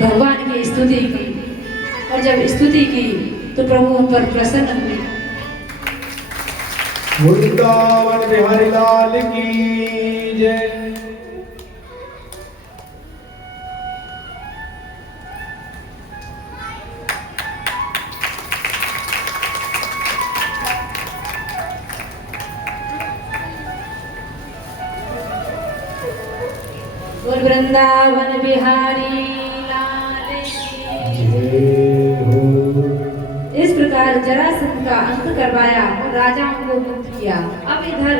भगवान की स्तुति की, और जब स्तुति की तो प्रभु उन पर प्रसन्न हुए। वृंदावन बिहारी लाल की जय। बोल वृंदावन बिहारी लाल की जय हो। इस प्रकार जरासंध का अंत करवाया और राजाओं को मुक्त किया। अब इधर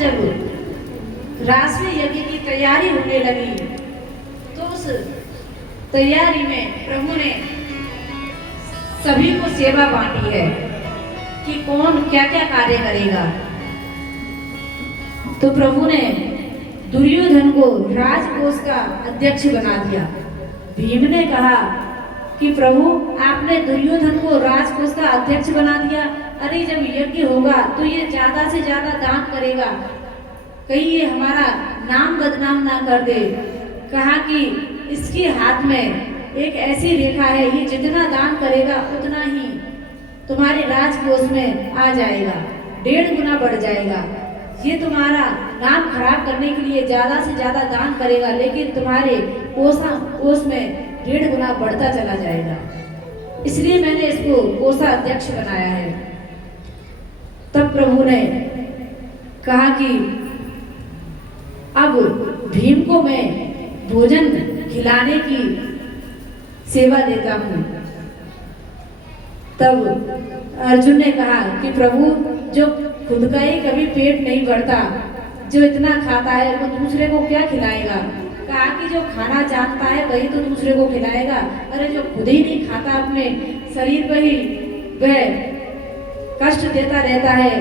जब राष्ट्रीय यज्ञ की तैयारी होने लगी तो उस तैयारी में प्रभु ने सभी को सेवा बांटी है कि कौन क्या क्या कार्य करेगा। तो प्रभु ने दुर्योधन को राजकोष का अध्यक्ष बना दिया। भीम ने कहा कि प्रभु आपने दुर्योधन को राजकोष का अध्यक्ष बना दिया, अरे जब यज्ञ होगा तो ये ज्यादा से ज्यादा दान करेगा, कहीं ये हमारा नाम बदनाम ना कर दे। कहा कि इसके हाथ में एक ऐसी रेखा है, ये जितना दान करेगा उतना ही तुम्हारे राजकोष में आ जाएगा, 1.5 गुना बढ़ जाएगा। ये तुम्हारा नाम खराब करने के लिए ज्यादा से ज्यादा दान करेगा, लेकिन तुम्हारे कोष में 1.5 गुना बढ़ता चला जाएगा। इसलिए मैंने इसको कोषाध्यक्ष बनाया है। तब प्रभु ने कहा कि अब भीम को मैं भोजन खिलाने की सेवा देता हूँ। तब अर्जुन ने कहा कि प्रभु जो खुद का ही कभी पेट नहीं भरता, जो इतना खाता है वो दूसरे को क्या खिलाएगा। कहा कि जो खाना जानता है वही तो दूसरे को खिलाएगा, अरे जो खुद ही नहीं खाता अपने शरीर पर ही वह कष्ट देता रहता है,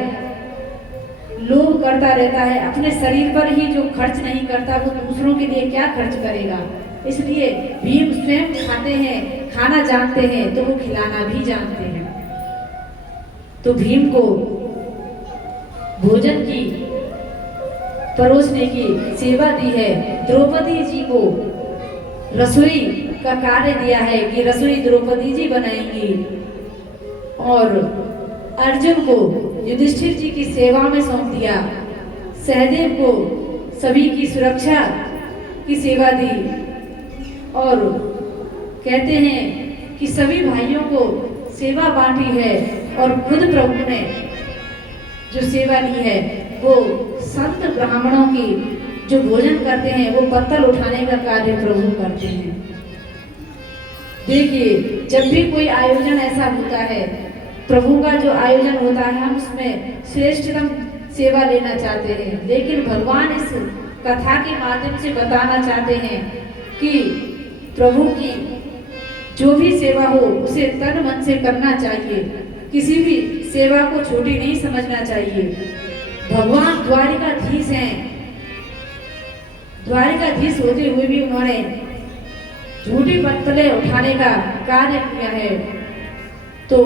लोभ करता रहता है, अपने शरीर पर ही जो खर्च नहीं करता वो दूसरों के लिए क्या खर्च करेगा। इसलिए भीम स्वयं खाते हैं, खाना जानते हैं तो वो खिलाना भी जानते हैं। तो भीम को भोजन की परोसने की सेवा दी है। द्रौपदी जी को रसोई का कार्य दिया है कि रसोई द्रौपदी जी बनाएंगी, और अर्जुन को युधिष्ठिर जी की सेवा में सौंप दिया। सहदेव को सभी की सुरक्षा की सेवा दी, और कहते हैं कि सभी भाइयों को सेवा बांटी है, और खुद प्रभु ने जो सेवा ली है वो संत ब्राह्मणों की जो भोजन करते हैं वो पत्तल उठाने का कार्य प्रभु करते हैं। देखिए जब भी कोई आयोजन ऐसा होता है, प्रभु का जो आयोजन होता है, हम उसमें श्रेष्ठतम सेवा लेना चाहते हैं, लेकिन भगवान इस कथा के माध्यम से बताना चाहते हैं कि प्रभु की जो भी सेवा हो उसे तन मन से करना चाहिए, किसी भी सेवा को छोटी नहीं समझना चाहिए। भगवान द्वारिकाधीश हैं, द्वारिकाधीश होते हुए भी उन्होंने झूठी पत्तलें उठाने का कार्य किया है। तो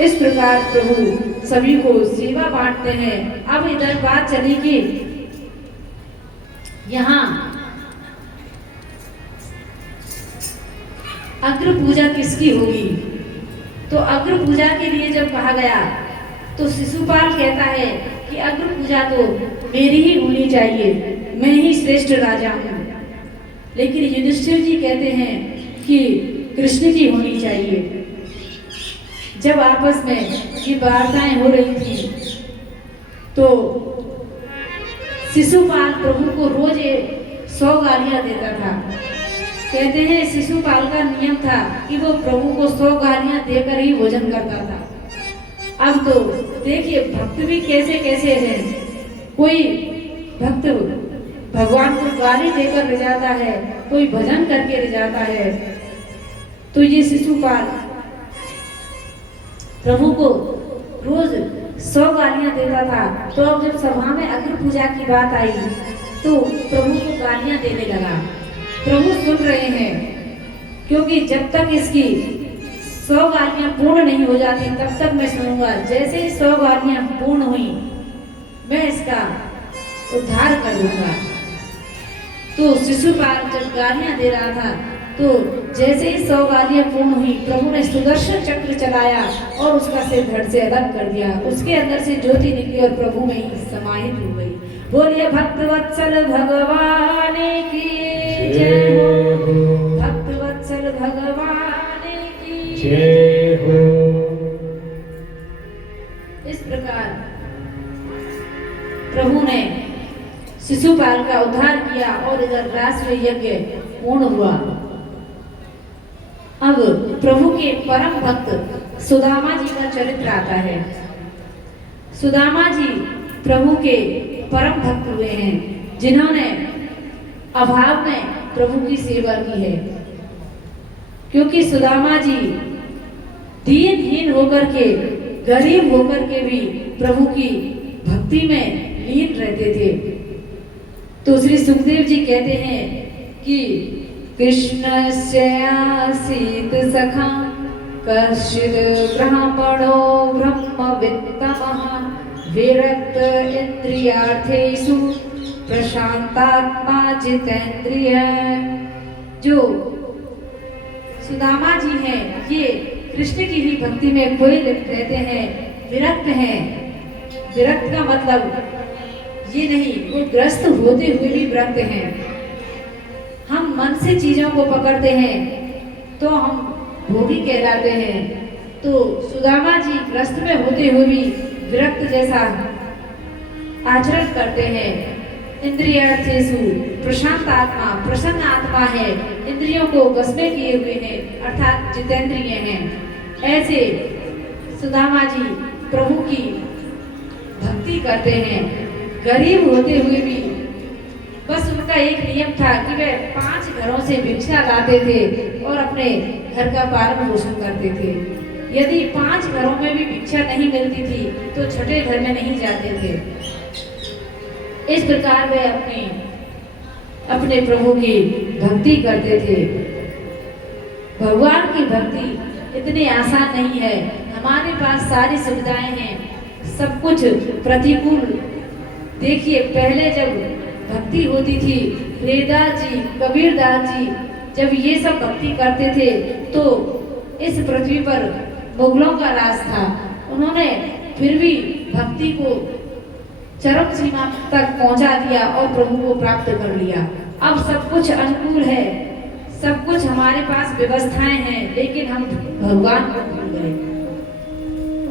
इस प्रकार प्रभु सभी को सेवा बांटते हैं। अब इधर बात चली कि यहाँ अग्र पूजा किसकी होगी। तो अग्र पूजा के लिए जब कहा गया तो शिशुपाल कहता है कि अग्र पूजा तो मेरी ही होनी चाहिए, मैं ही श्रेष्ठ राजा हूँ। लेकिन युधिष्ठिर जी कहते हैं कि कृष्ण की होनी चाहिए। जब आपस में ये वार्ताएं हो रही थी तो शिशुपाल प्रभु को रोज 100 गालियां देता था। कहते हैं शिशुपाल का नियम था कि वो प्रभु को 100 गालियां देकर ही भोजन करता था। अब तो देखिए भक्त भी कैसे कैसे हैं, कोई भक्त भगवान को गाली देकर ले जाता है, कोई भजन करके ले जाता है। तो ये शिशुपाल प्रभु को रोज 100 गालियां देता था। तो अब जब सभा में अग्र पूजा की बात आई तो प्रभु को गालियां देने लगा। प्रभु सुन रहे हैं, क्योंकि जब तक इसकी 100 गालियां पूर्ण नहीं हो जाती तब तक मैं सुनूंगा। जैसे ही 100 गालियां पूर्ण हुई मैं इसका उद्धार कर दूंगा। तो शिशुपाल जब गालियां दे रहा था तो जैसे ही 100 गालियां पूर्ण हुई, प्रभु ने सुदर्शन चक्र चलाया और उसका सिर धड़ से अलग कर दिया। उसके अंदर से ज्योति निकली और प्रभु में ही समाहित हो गई। बोलिए भक्तवत्सल भगवान की जय हो, भक्तवत्सल भगवान की जय हो। इस प्रकार प्रभु ने शिशुपाल का उद्धार किया और इधर राष्ट्रीय यज्ञ पूर्ण हुआ। अब प्रभु के परम भक्त सुदामा जी का चरित्र आता है। सुदामा जी प्रभु के परम भक्त हुए हैं, जिन्होंने अभाव में प्रभु की सेवा की है। क्योंकि सुदामा जी दीनहीन होकर के, गरीब होकर के भी प्रभु की भक्ति में लीन रहते थे। तो श्री सुखदेव जी कहते हैं कि कृष्णस्य आसीत् सखा कश्चित् ब्राह्मणो ब्रह्मवित्तमः विरक्त इंद्रियार्थेषु प्रशांतात्मा जितेंद्रिय। जो सुदामा जी हैं, ये कृष्ण की ही भक्ति में खोए रहते हैं, विरक्त हैं। विरक्त का मतलब ये नहीं, वो ग्रस्त होते हुए भी विरक्त हैं। हम मन से चीजों को पकड़ते हैं तो हम भोगी कहलाते हैं। तो सुदामा जी ग्रस्त में होते हुए भी विरक्त जैसा आचरण करते हैं। इंद्रियार्थेषु प्रशांत आत्मा, प्रसन्न आत्मा है, इंद्रियों को वश में किए हुए हैं, अर्थात जितेंद्रिय हैं। ऐसे सुदामा जी प्रभु की भक्ति करते हैं। गरीब होते हुए भी बस उनका एक नियम था कि वे 5 घरों से भिक्षा लाते थे और अपने घर का पालन पोषण करते थे। यदि 5 घरों में भी भिक्षा नहीं मिलती थी तो छठे घर में नहीं जाते थे। इस प्रकार वे अपने प्रभु की भक्ति करते थे। भगवान की भक्ति इतनी आसान नहीं है। हमारे पास सारी सुविधाएं हैं, सब कुछ प्रतिकूल। देखिए, पहले जब भक्ति होती थी, रेदास जी, कबीरदास जी जब ये सब भक्ति करते थे तो इस पृथ्वी पर मुगलों का राज था। उन्होंने फिर भी भक्ति को चरम सीमा तक पहुंचा दिया और प्रभु को प्राप्त कर लिया। अब सब कुछ अनुकूल है, सब कुछ हमारे पास व्यवस्थाएं हैं, लेकिन हम भगवान को भूल गए।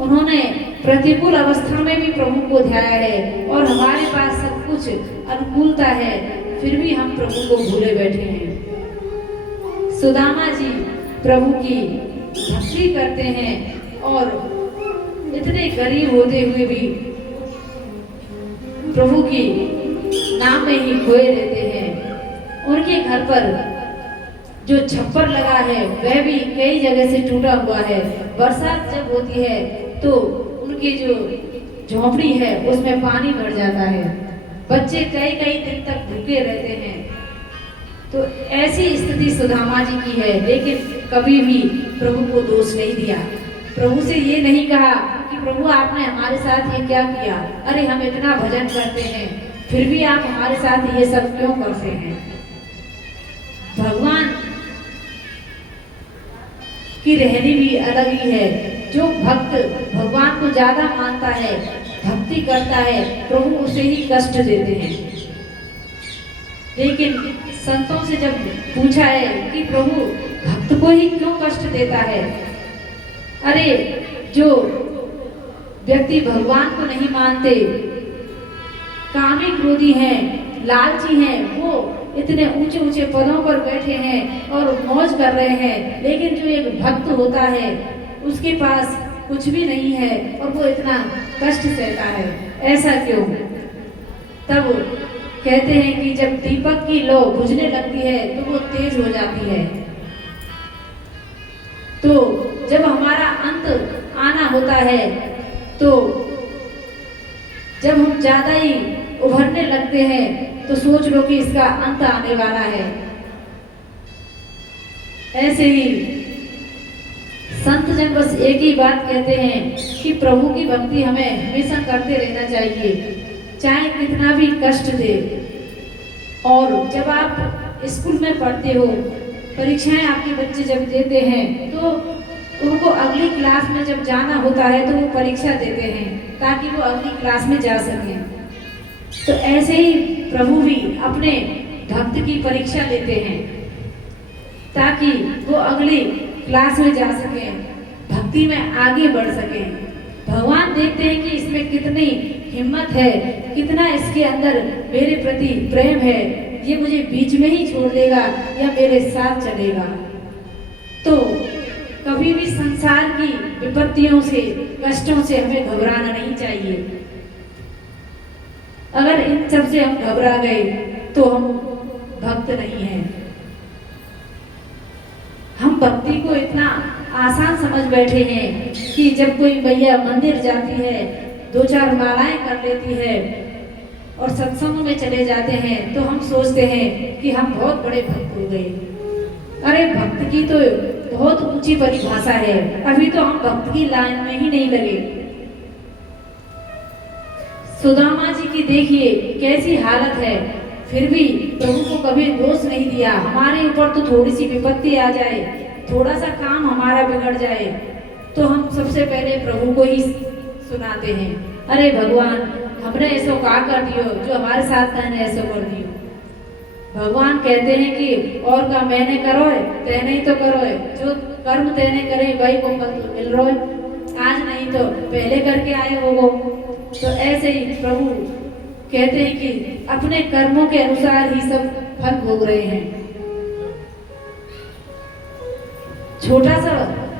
उन्होंने प्रतिकूल अवस्था में भी प्रभु को ध्याया है और हमारे पास सब कुछ अनुकूलता है, फिर भी हम प्रभु को भूले बैठे हैं। सुदामा जी प्रभु की भक्ति करते हैं और इतने गरीब होते हुए भी प्रभु की नाम में ही खोए रहते हैं। उनके घर पर जो छप्पर लगा है वह भी कई जगह से टूटा हुआ है। बरसात जब होती है तो उनकी जो झोपड़ी है उसमें पानी भर जाता है। बच्चे कई कई दिन तक भूखे रहते हैं। तो ऐसी स्थिति सुदामा जी की है, लेकिन कभी भी प्रभु को दोष नहीं दिया। प्रभु से ये नहीं कहा कि प्रभु आपने हमारे साथ ये क्या किया, अरे हम इतना भजन करते हैं फिर भी आप हमारे साथ ये सब क्यों करते हैं। भगवान की रहनी भी अलग ही है। जो भक्त भगवान को ज्यादा मानता है, भक्ति करता है, प्रभु उसे ही कष्ट देते हैं। लेकिन संतों से जब पूछा है कि प्रभु भक्त को ही क्यों कष्ट देता है, अरे जो व्यक्ति भगवान को नहीं मानते, कामी क्रोधी हैं, लालची हैं, वो इतने ऊंचे ऊंचे पदों पर बैठे हैं और मौज कर रहे हैं, लेकिन जो एक भक्त होता है उसके पास कुछ भी नहीं है और वो इतना कष्ट सहता है, ऐसा क्यों। तब कहते हैं कि जब दीपक की लौ बुझने लगती है तो वो तेज हो जाती है। तो जब हमारा अंत आना होता है तो जब हम ज्यादा ही उभरने लगते हैं तो सोच लो कि इसका अंत आने वाला है। ऐसे ही संत जन बस एक ही बात कहते हैं कि प्रभु की भक्ति हमें हमेशा करते रहना चाहिए, चाहे कितना भी कष्ट दे। और जब आप स्कूल में पढ़ते हो, परीक्षाएं आपके बच्चे जब देते हैं तो उनको अगली क्लास में जब जाना होता है तो वो परीक्षा देते हैं ताकि वो अगली क्लास में जा सकें। तो ऐसे ही प्रभु भी अपने भक्त की परीक्षा लेते हैं ताकि वो अगली क्लास में जा सकें, भक्ति में आगे बढ़ सकें। भगवान देखते हैं कि इसमें कितनी हिम्मत है, कितना इसके अंदर मेरे प्रति प्रेम है, ये मुझे बीच में ही छोड़ देगा या मेरे साथ चलेगा। तो कभी भी संसार की विपत्तियों से, कष्टों से हमें घबराना नहीं चाहिए। अगर इन सब से हम घबरा गए तो हम भक्त नहीं हैं। हम भक्ति को इतना आसान समझ बैठे हैं कि जब कोई भैया मंदिर जाती है, 2-4 मालाएं कर लेती है और सत्संग में चले जाते हैं तो हम सोचते हैं कि हम बहुत बड़े भक्त हो गए। अरे भक्त की तो बहुत ऊंची परिभाषा है, अभी तो हम भक्त की लाइन में ही नहीं लगे। सुदामा जी की देखिए कैसी हालत है, फिर भी प्रभु को कभी दोष नहीं दिया। हमारे ऊपर तो थोड़ी सी विपत्ति आ जाए, थोड़ा सा काम हमारा बिगड़ जाए तो हम सबसे पहले प्रभु को ही सुनाते हैं, अरे भगवान हमने ऐसा का कर दियो जो हमारे साथ तैने ऐसा कर दियो। भगवान कहते हैं कि और का मैंने करो है, तैने ही तो करो है, जो कर्म तैने करे वही को फल तो मिल रहा है, आज नहीं तो पहले करके आए हो। तो ऐसे ही प्रभु कहते हैं कि अपने कर्मों के अनुसार ही सब फल भोग रहे हैं। छोटा सा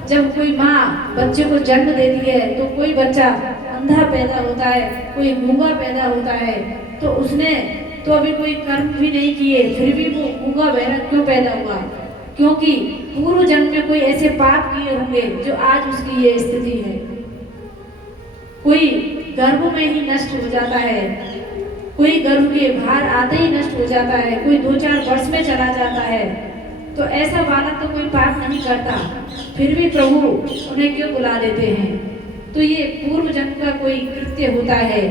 जब कोई माँ बच्चे को जन्म देती है तो कोई बच्चा अंधा पैदा होता है, कोई गूंगा पैदा होता है, तो उसने तो अभी कोई कर्म भी नहीं किए, फिर भी वो गूंगा बहरा क्यों पैदा हुआ? क्योंकि पूर्व जन्म में कोई ऐसे पाप किए होंगे जो आज उसकी ये स्थिति है। कोई गर्भ में ही नष्ट हो जाता है, कोई गर्भ के बाहर आते ही नष्ट हो जाता है, कोई 2-4 वर्ष में चला जाता है। तो ऐसा बालक तो कोई पाप नहीं करता, फिर भी प्रभु उन्हें क्यों बुला लेते हैं? तो ये पूर्व जन्म का कोई कृत्य होता है,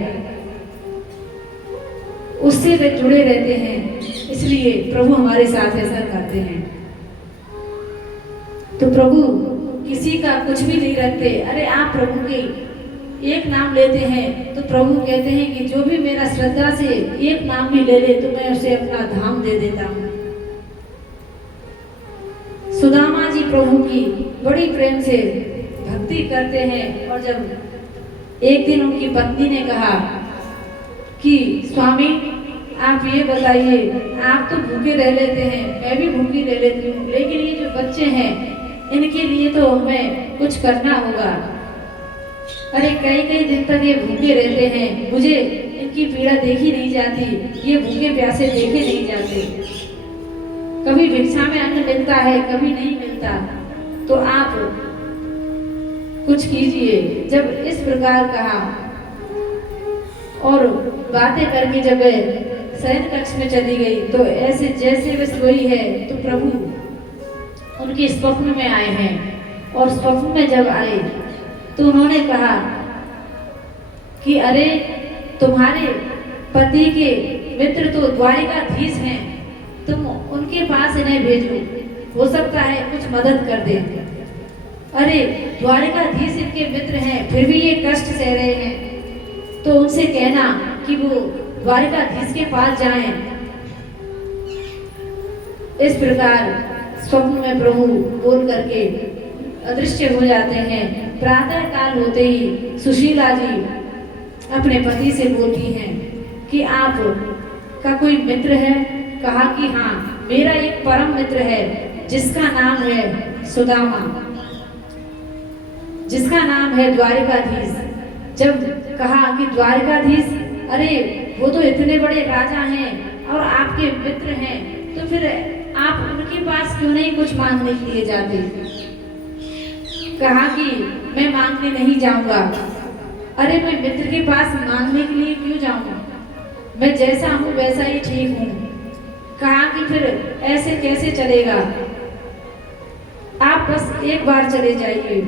उससे वे जुड़े रहते हैं, इसलिए प्रभु हमारे साथ ऐसा करते हैं। तो प्रभु किसी का कुछ भी नहीं रखते। अरे आप प्रभु के एक नाम लेते हैं तो प्रभु कहते हैं कि जो भी मेरा श्रद्धा से एक नाम भी ले ले तो मैं उसे अपना धाम दे देता हूँ। सुदामा जी प्रभु की बड़ी प्रेम से भक्ति करते हैं और जब एक दिन उनकी पत्नी ने कहा कि स्वामी आप ये बताइए, आप तो भूखे रह लेते हैं, मैं भी भूखी रह लेती हूँ, लेकिन ये जो बच्चे हैं इनके लिए तो हमें कुछ करना होगा। अरे कई दिन तक ये भूखे रहते हैं, मुझे इनकी पीड़ा देखी नहीं जाती, ये भूखे प्यासे देखे नहीं जाते, कभी भिक्षा में अन्न मिलता है कभी नहीं मिलता, तो आप कुछ कीजिए। जब इस प्रकार कहा और बातें करके जब शयन कक्ष में चली गई तो ऐसे जैसे वे सोई है तो प्रभु उनके स्वप्न में आए हैं और स्वप्न में जब आए तो उन्होंने कहा कि अरे तुम्हारे पति के मित्र तो द्वारिकाधीश हैं, तुम उनके पास इन्हें भेजो, हो सकता है कुछ मदद कर दे। अरे द्वारिकाधीश इनके मित्र हैं फिर भी ये कष्ट सह रहे हैं, तो उनसे कहना कि वो द्वारिकाधीश के पास जाएं। इस प्रकार स्वप्न में प्रभु बोल करके अदृश्य हो जाते हैं। प्रातः काल होते ही सुशीला जी अपने पति से बोलती हैं कि आप का कोई मित्र है? कहा कि हाँ, मेरा एक परम मित्र है जिसका नाम है सुदामा, जिसका नाम है द्वारिकाधीश। जब कहा कि द्वारिकाधीश, अरे वो तो इतने बड़े राजा हैं और आपके मित्र हैं, तो फिर आप उनके पास क्यों नहीं कुछ मांगने के लिए जाते? कहा कि मैं मांगने नहीं जाऊंगा। अरे मैं मित्र के पास मांगने के लिए क्यों जाऊंगा, मैं जैसा हूँ वैसा ही ठीक हूँ। कहा कि फिर ऐसे कैसे चलेगा, आप बस एक बार चले जाइए।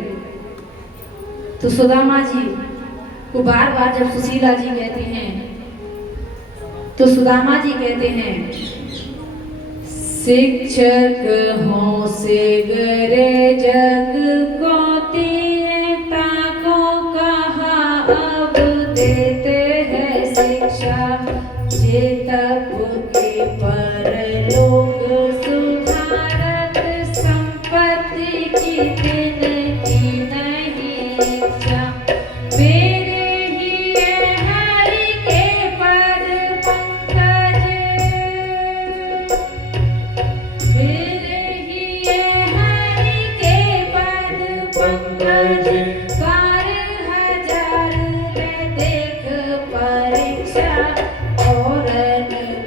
तो सुदामा जी को बार बार जब सुशीला जी कहती हैं तो सुदामा जी कहते हैं, शिक्षक हो से गरे जग को तीता को कहा अब देते हैं शिक्षा, जे तब के पर लोग सुधारत संपत्ति की दिन की नहीं इच्छा। मेरे ही ये हरि के पद पंकज, मेरे ही ये हरि के पद पंकज, 12,000 में देख परीक्षा, और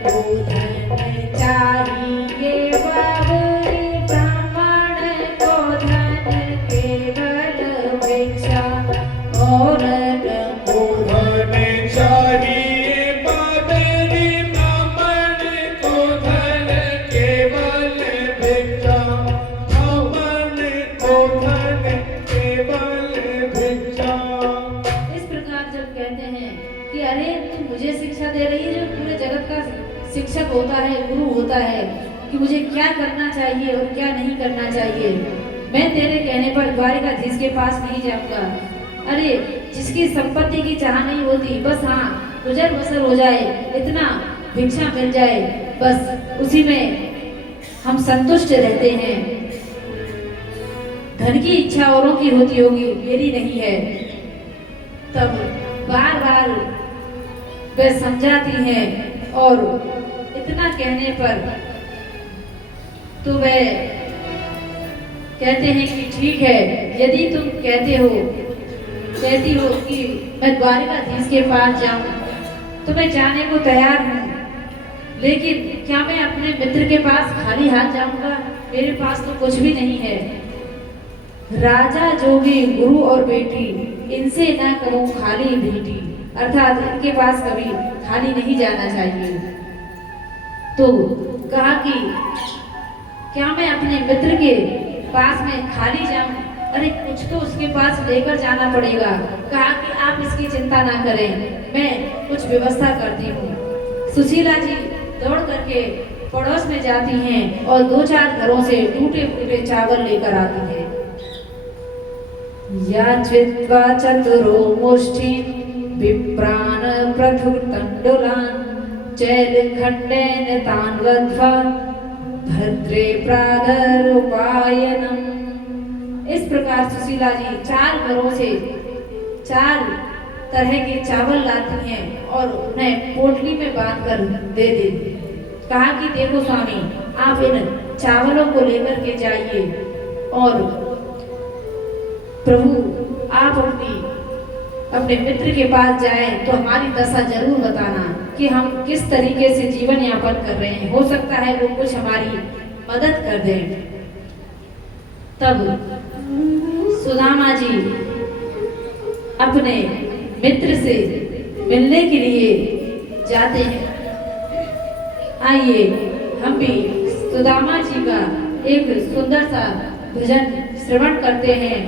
को धन चाहिए बाबरी, ब्राह्मण को धन केवल भिक्षा, और को धन चाहिए बाबरी, ब्राह्मण को धन केवल भिक्षा, ब्राह्मण को धन केवल भिक्षा। इस प्रकार जब कहते हैं कि अरे तू मुझे शिक्षा दे रही है, जो पूरे जगत का शिक्षक होता है, गुरु होता है, कि मुझे क्या करना चाहिए और क्या नहीं करना चाहिए, मैं तेरे कहने पर द्वारिकाधीश के पास नहीं जाऊंगा। अरे जिसकी संपत्ति की चाह नहीं होती, बस हाँ गुजर बसर हो जाए, इतना भिक्षा मिल जाए, बस उसी में हम संतुष्ट रहते हैं। धन की इच्छा औरों की होती होगी, मेरी नहीं है। तब बार बार वे समझाती हैं, और इतना कहने पर तो वे कहते हैं कि ठीक है, यदि तुम कहती हो कि मैं द्वारिकाधीश के पास जाऊं, तो मैं जाने को तैयार हूं, लेकिन क्या मैं अपने मित्र के पास खाली हाथ जाऊंगा? मेरे पास तो कुछ भी नहीं है। राजा जोगी गुरु और बेटी, इनसे ना कहूं खाली भेटी, अर्थात इनके पास कभी खाली नहीं जाना चाहिए। तो कहा कि क्या मैं अपने मित्र के पास में खाली जाऊं? अरे कुछ तो उसके पास लेकर जाना पड़ेगा। कहा कि आप इसकी चिंता ना करें, मैं कुछ व्यवस्था करती हूँ। सुशीला जी दौड़ करके पड़ोस में जाती हैं और 2-4 घरों से टूटे फूटे चावल लेकर आती हैं। याचित्वा चतुरो मुष्टि विप्रान पृथुतण्डुलान्, चैलखण्डेन तान् वध्वा भद्रे प्रादरुपायनम्। इस प्रकार सुशीला जी 4 घरों से 4 तरह के चावल लाती हैं और उन्हें पोटली में बांध कर दे देती। कहा कि देखो स्वामी, आप इन चावलों को लेकर के जाइए, और प्रभु आप अपने मित्र के पास जाएं तो हमारी दशा जरूर बताना कि हम किस तरीके से जीवन यापन कर रहे हैं, हो सकता है वो कुछ हमारी मदद कर दें। तब सुदामा जी अपने मित्र से मिलने के लिए जाते हैं। आइए हम भी सुदामा जी का एक सुंदर सा भजन श्रवण करते हैं,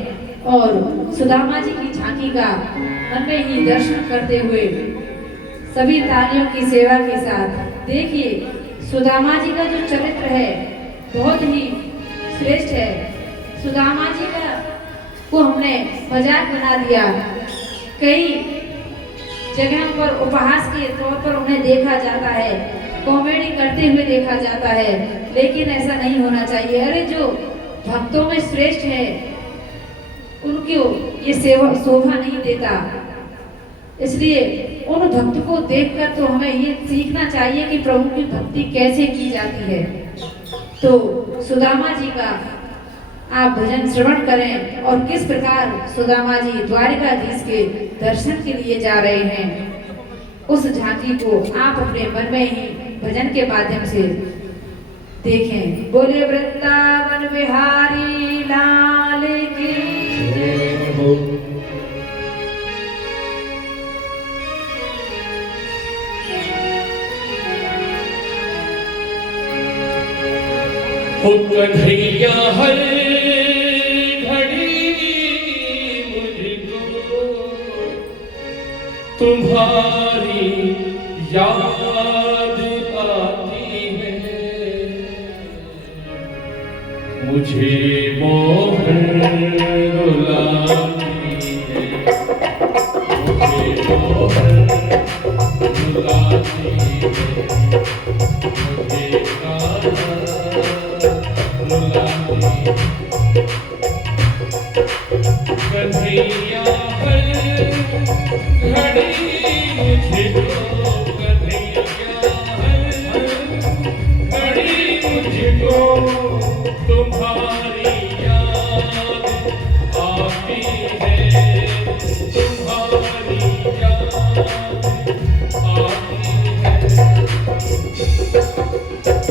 और सुदामा जी की झांकी का मन में ही दर्शन करते हुए सभी तालियों की सेवा के साथ। देखिए सुदामा जी का जो चरित्र है बहुत ही श्रेष्ठ है। सुदामा जी को हमने मजाक बना दिया, कई जगहों पर उपहास के तौर पर उन्हें देखा जाता है, कॉमेडी करते हुए देखा जाता है, लेकिन ऐसा नहीं होना चाहिए। अरे जो भक्तों में श्रेष्ठ है उनको ये सेवा शोभा नहीं देता, इसलिए उन भक्त को देखकर तो हमें ये सीखना चाहिए कि प्रभु की भक्ति कैसे की जाती है। तो सुदामा जी का आप भजन श्रवण करें, और किस प्रकार सुदामा जी द्वारिकाधीश के दर्शन के लिए जा रहे हैं, उस झांकी को आप अपने मन में ही भजन के माध्यम से देखें। बोले वृंदावन बिहारी लाल की जय हो। कन्हैया हर घड़ी मुझको तुम्हारी याद मुझे मोहन रुलाती है, मुझे मोहन रुलाती है, मुझे कान्हा रुलाती है। कन्हैया हर घड़ी मुझको, कन्हैया हर घड़ी मुझको तुम्हारी याद आती है, तुम्हारी याद आती है।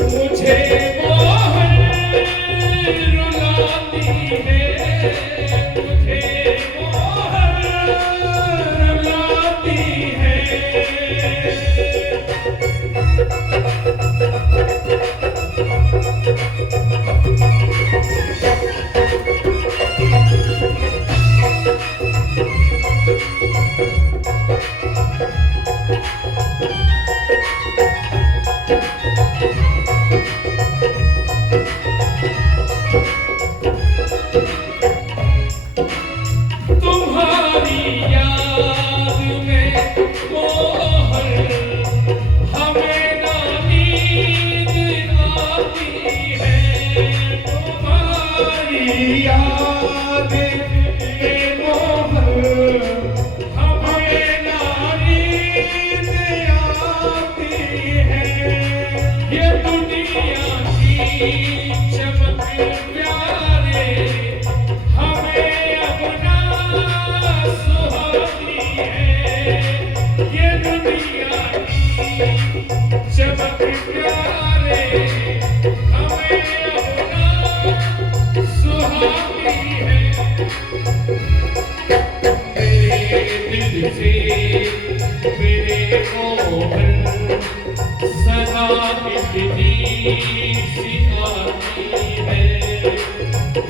मुझे मोहन रुलाती है, मुझे मोहन रुलाती है। तुम्हारी याद में मोहन हमें ना नींद आती है, तुम्हारी याद में मोहन हमें ना नींद आती है। ये दुनिया की चमक प्यारे हमें अपना सुहाती है, ये दुनिया की चमक प्यारे हमें अपना सुहाती है। मेरे दिल से मेरे मोहन सदा इतनी सी आती है,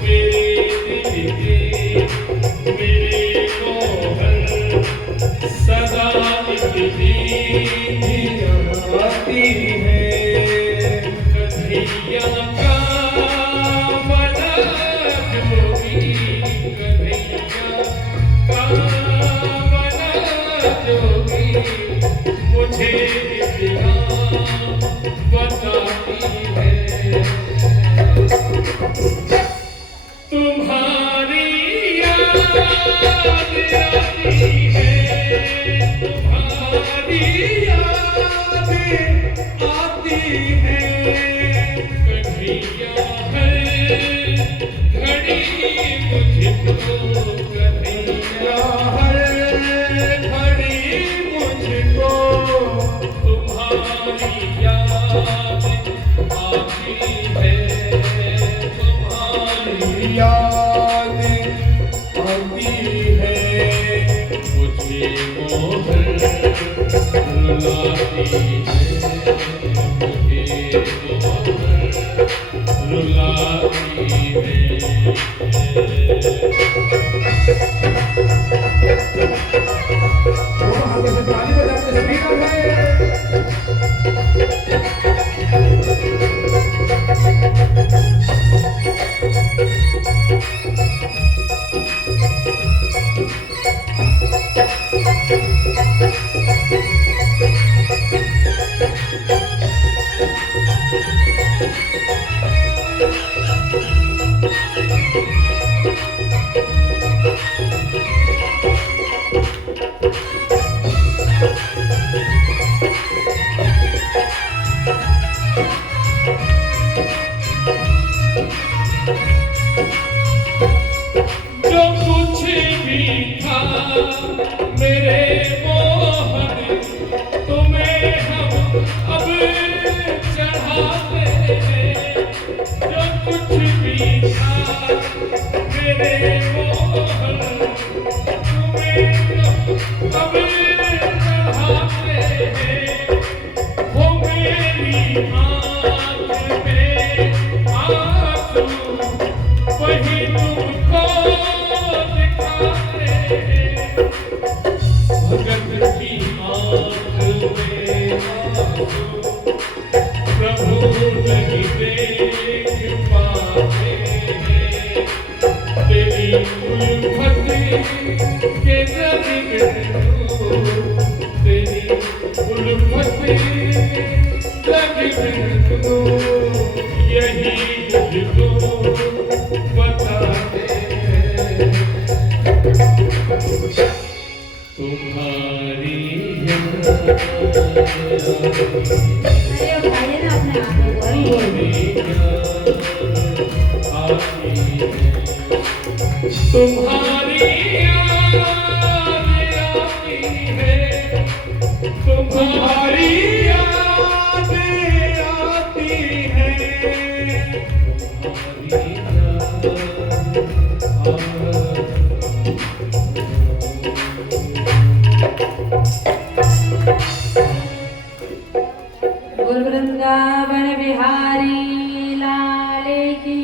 मेरे दिल से मेरे मोहन सदा इतनी आती है। कन्हैया का मन जोगी, कन्हैया का मन जोगी मुझे इतना बताती है। तुम्हारी याद आती है, तुम्हारी याद आती है। कन्हैया हर घड़ी मुझको, कन्हैया हर घड़ी मुझको तुम्हारी याद आती है, तुम्हारी याद आती है। मुझे मोहन रुलाती है, मुझे मोहन रुलाती है। दोनों हाथों से ताली बजाते स्पीकर है। जो कुछ भी था मेरे मोहन तुम्हें हम अब चढ़ाते हैं। जो कुछ भी था मेरे मोहन तुम्हें अब चढ़ाते हैं। वो मेरी आँख में आंसू वही तुमको दिखाते हैं। भगत की आँख में आंसू प्रभु नहीं देख पाते। लगे तुमको यही मुझको बताते हैं तुम्हारी याद अरे उठाइए ना अपने हाथों को, अरे तुम्हारी याद आती है तुम्हारी याद आती है तुम्हारी बोल वृंदावन बिहारी लाल की।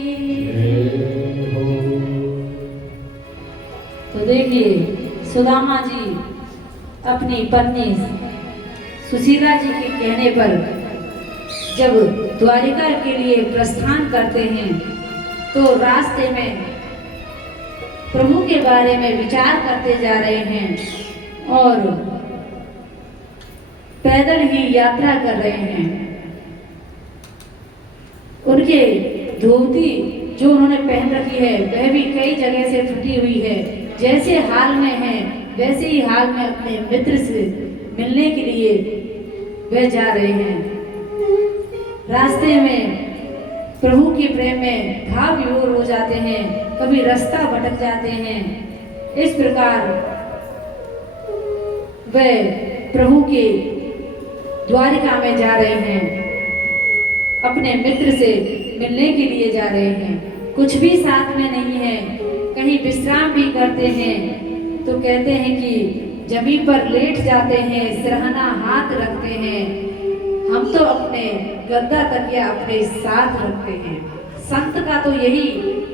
तो देखिए सुदामा जी अपनी पत्नी सुशीला जी के कहने पर जब द्वारिका के लिए प्रस्थान करते हैं तो रास्ते में प्रभु के बारे में विचार करते जा रहे हैं और पैदल ही यात्रा कर रहे हैं। उनके धोती जो उन्होंने पहन रखी है वह भी कई जगह से फटी हुई है। जैसे हाल में है वैसे ही हाल में अपने मित्र से मिलने के लिए वह जा रहे हैं। रास्ते में प्रभु के प्रेम में भाव विभोर हो जाते हैं, कभी रास्ता भटक जाते हैं। इस प्रकार वे प्रभु के द्वारिका में जा रहे हैं, अपने मित्र से मिलने के लिए जा रहे हैं। कुछ भी साथ में नहीं है, कहीं विश्राम भी करते हैं तो कहते हैं कि जमीन पर लेट जाते हैं, सिरहाना हाथ रखते हैं। हम तो अपने गद्दा तकिया अपने साथ रखते हैं। संत का तो यही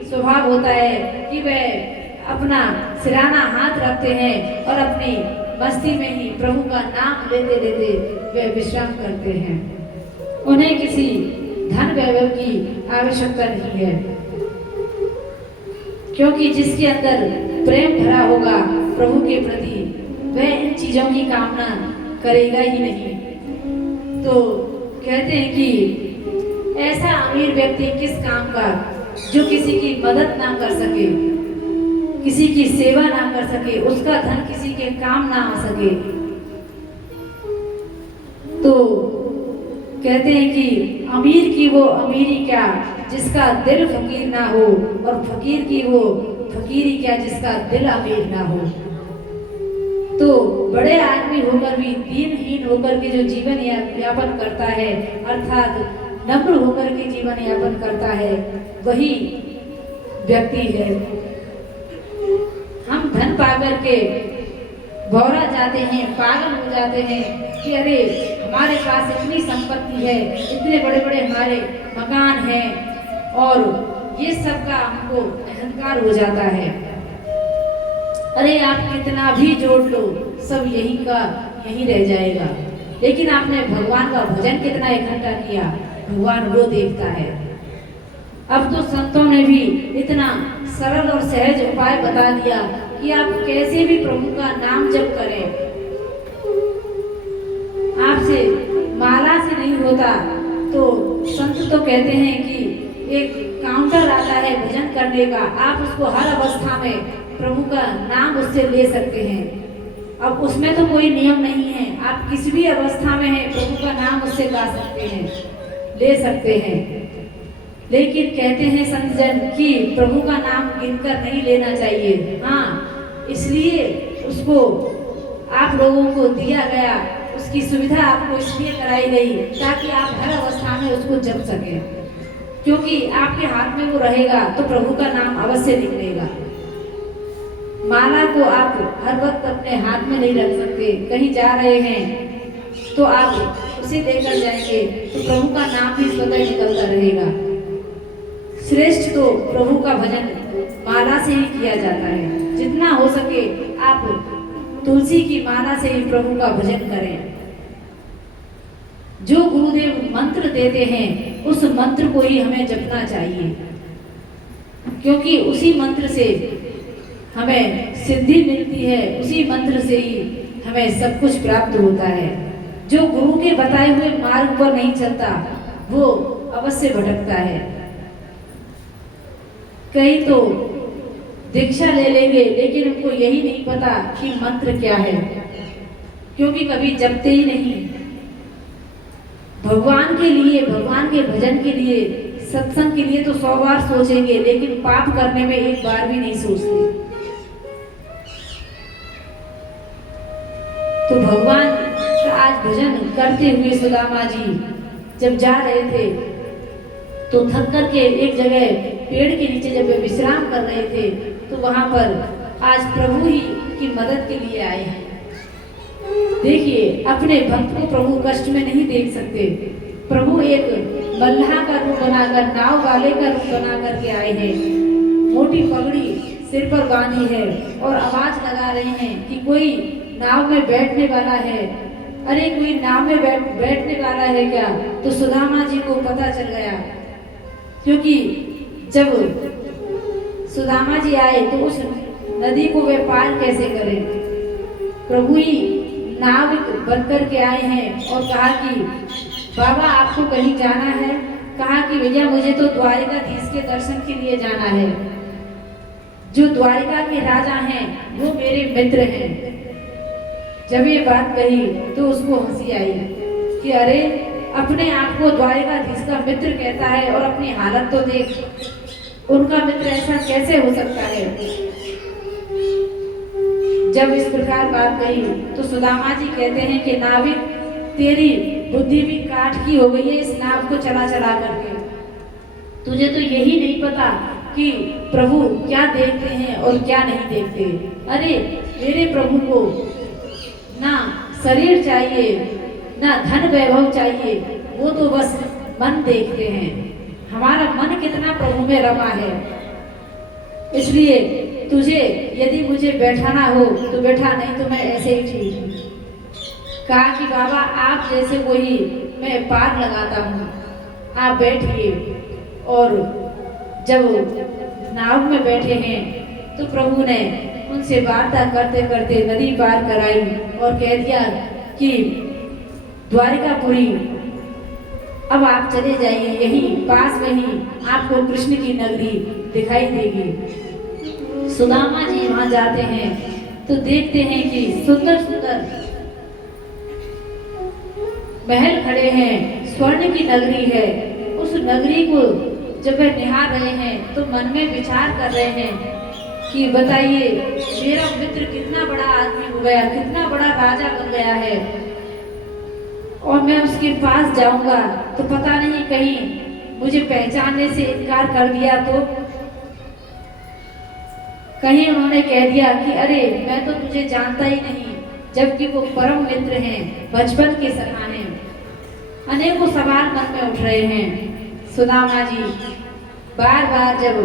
स्वभाव होता है कि वह अपना सिरहाना हाथ रखते हैं और अपनी मस्ती में ही प्रभु का नाम लेते लेते वे विश्राम करते हैं। उन्हें किसी धन वैभव की आवश्यकता नहीं है, क्योंकि जिसके अंदर प्रेम भरा होगा प्रभु के प्रति वह इन चीजों की कामना करेगा ही नहीं। तो कहते हैं कि ऐसा अमीर व्यक्ति किस काम का जो किसी की मदद ना कर सके, किसी की सेवा ना कर सके, उसका धन किसी के काम ना आ सके। तो कहते हैं कि अमीर की वो अमीरी क्या जिसका दिल फकीर ना हो, और फकीर की वो फकीरी क्या जिसका दिल अमीर ना हो। तो बड़े आदमी होकर भी दीनहीन होकर के जो जीवन यापन करता है, अर्थात नम्र होकर के जीवन यापन करता है, वही व्यक्ति है। हम धन पाकर के भौरा जाते हैं, पागल हो जाते हैं कि अरे हमारे पास इतनी संपत्ति है, इतने बड़े बड़े हमारे मकान हैं, और ये सब का हमको अहंकार हो जाता है। अरे आप कितना भी जोड़ लो सब यही का यही रह जाएगा। लेकिन आपने भगवान का भजन कितना इकट्ठा किया, भगवान वो देखता है। अब तो संतों ने भी इतना सरल और सहज उपाय बता दिया कि आप कैसे भी प्रभु का नाम जप करें। आपसे माला से नहीं होता तो संत तो कहते हैं कि एक काउंटर आता है भजन करने का, आप उसको हर अवस्था में प्रभु का नाम उससे ले सकते हैं। अब उसमें तो कोई नियम नहीं है, आप किसी भी अवस्था में हैं प्रभु का नाम उससे गा सकते हैं, ले सकते हैं। लेकिन कहते हैं संतजन कि प्रभु का नाम गिनकर नहीं लेना चाहिए। हाँ, इसलिए उसको आप लोगों को दिया गया, उसकी सुविधा आपको इसलिए कराई गई ताकि आप हर अवस्था में उसको जप सकें, क्योंकि आपके हाथ में वो रहेगा तो प्रभु का नाम अवश्य निकलेगा। माला को आप हर वक्त अपने हाथ में नहीं रख सकते, कहीं जा रहे हैं तो आप उसे लेकर जाएंगे तो प्रभु का नाम भी स्वतः निकलता रहेगा। श्रेष्ठ तो प्रभु का भजन माला से ही किया जाता है। जितना हो सके आप तुलसी की माला से ही प्रभु का भजन करें। जो गुरुदेव मंत्र देते हैं उस मंत्र को ही हमें जपना चाहिए, क्योंकि उसी मंत्र से हमें सिद्धि मिलती है, उसी मंत्र से ही हमें सब कुछ प्राप्त होता है। जो गुरु के बताए हुए मार्ग पर नहीं चलता वो अवश्य भटकता है। कई तो दीक्षा ले लेंगे लेकिन उनको यही नहीं पता कि मंत्र क्या है, क्योंकि कभी जपते ही नहीं। भगवान के लिए, भगवान के भजन के लिए, सत्संग के लिए तो 100 बार सोचेंगे, लेकिन पाप करने में एक बार भी नहीं सोचते। तो भगवान का आज भजन करते हुए सुदामा जी जब जा रहे थे तो थक करके एक जगह पेड़ के नीचे जब वे विश्राम कर रहे थे तो वहां पर आज प्रभु ही की मदद के लिए आए हैं। देखिए, अपने भक्त को प्रभु कष्ट में नहीं देख सकते। प्रभु एक मल्लाह का रूप बनाकर, नाव वाले का रूप बना करके आए हैं। मोटी पगड़ी सिर पर बांधी है और आवाज लगा रहे हैं कि कोई नाव में बैठने वाला है। अरे कोई नाव में बैठने वाला है क्या? तो सुदामा जी को पता चल गया, क्योंकि जब सुदामा जी आए तो उस नदी को वे पार कैसे करें। प्रभु ही नाव बनकर के आए हैं और कहा कि बाबा आपको कहीं जाना है? कहा कि भैया मुझे तो द्वारिकाधीश के दर्शन के लिए जाना है। जो द्वारिका के राजा हैं वो मेरे मित्र हैं। जब ये बात कही तो उसको हंसी आई कि अरे अपने आप को द्वारिकाधीश का मित्र कहता है और अपनी हालत तो देख, उनका मित्र ऐसा कैसे हो सकता है। जब इस प्रकार बात कही तो सुदामा जी कहते हैं कि नाविक तेरी बुद्धि भी काठ की हो गई है इस नाव को चला चला करके। तुझे तो यही नहीं पता कि प्रभु क्या देखते हैं और क्या नहीं देखते। अरे मेरे प्रभु को ना शरीर चाहिए ना धन वैभव चाहिए, वो तो बस मन देखते हैं। हमारा मन कितना प्रभु में रमा है। इसलिए तुझे यदि मुझे बैठाना हो तो बैठा, नहीं तो मैं ऐसे ही ठीक हूँ। कहा कि बाबा आप जैसे वही मैं पार लगाता हूँ, आप बैठिए। और जब नाव में बैठे हैं तो प्रभु ने उनसे वार्ता करते करते नदी पार कराई और कह दिया कि द्वारिकापुरी अब आप चले जाइए, यहीं पास में ही आपको कृष्ण की नगरी दिखाई देगी। सुदामा जी वहां जाते हैं तो देखते हैं कि सुंदर सुंदर महल खड़े हैं, स्वर्ण की नगरी है। उस नगरी को जब वे निहार रहे हैं तो मन में विचार कर रहे हैं कि बताइए मेरा मित्र कितना बड़ा आदमी हो गया, कितना बड़ा राजा बन गया है, और मैं उसके पास जाऊंगा तो पता नहीं कहीं मुझे पहचानने से इनकार कर दिया तो कहीं उन्होंने कह दिया कि अरे मैं तो तुझे जानता ही नहीं, जबकि वो परम मित्र हैं, बचपन के सखा हैं। अनेकों सवाल मन में उठ रहे हैं। सुदामा जी बार बार जब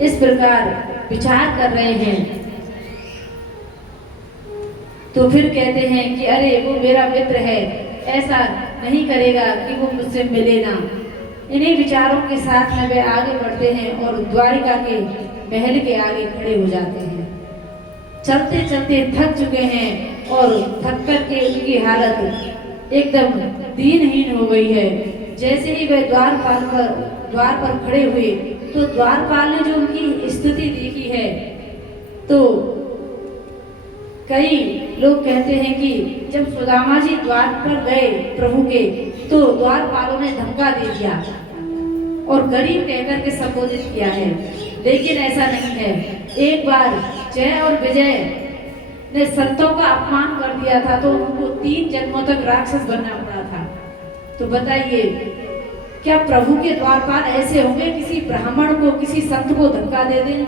इस प्रकार विचार कर रहे हैं तो फिर कहते हैं कि अरे वो मेरा मित्र है, ऐसा नहीं करेगा कि वो मुझसे मिले ना। इन्हीं विचारों के साथ में वे आगे बढ़ते हैं और द्वारिका के महल के आगे खड़े हो जाते हैं। चलते चलते थक चुके हैं और थक कर के उनकी हालत एकदम दीनहीन हो गई है। जैसे ही वे द्वार पर खड़े हुए तो द्वारपाल ने जो उनकी स्थिति देखी है तो कई लोग कहते हैं कि जब सुदामा जी द्वार पर गए प्रभु के तो द्वारपालों ने धमका दे दिया और गरीब कहकर के संबोधित किया है, लेकिन ऐसा नहीं है। एक बार जय और विजय ने संतों का अपमान कर दिया था तो उनको 3 जन्मों तक राक्षस बनना पड़ा था। तो बताइए क्या प्रभु के द्वारपाल ऐसे होंगे किसी ब्राह्मण को, किसी संत को धक्का दे दें?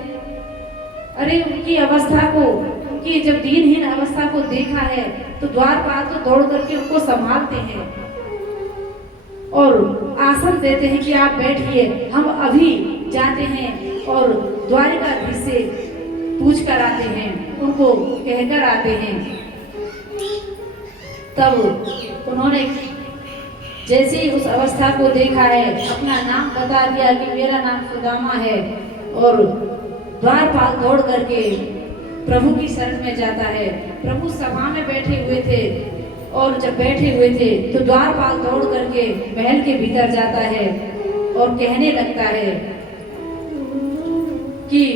अरे उनकी अवस्था को, उनकी जब दीनहीन अवस्था को देखा है तो द्वारपाल तो दौड़ करके उनको संभालते हैं और आसन देते हैं कि आप बैठिए, हम अभी जाते हैं और द्वारिकाधीश से पूछ कर आते हैं, उनको कहकर आते हैं। तब उन्होंने जैसे ही उस अवस्था को देखा है, अपना नाम बता दिया कि मेरा नाम सुदामा है, और द्वारपाल दौड़ करके प्रभु की शरण में जाता है। प्रभु सभा में बैठे हुए थे और जब बैठे हुए थे तो द्वारपाल दौड़ करके महल के भीतर जाता है और कहने लगता है कि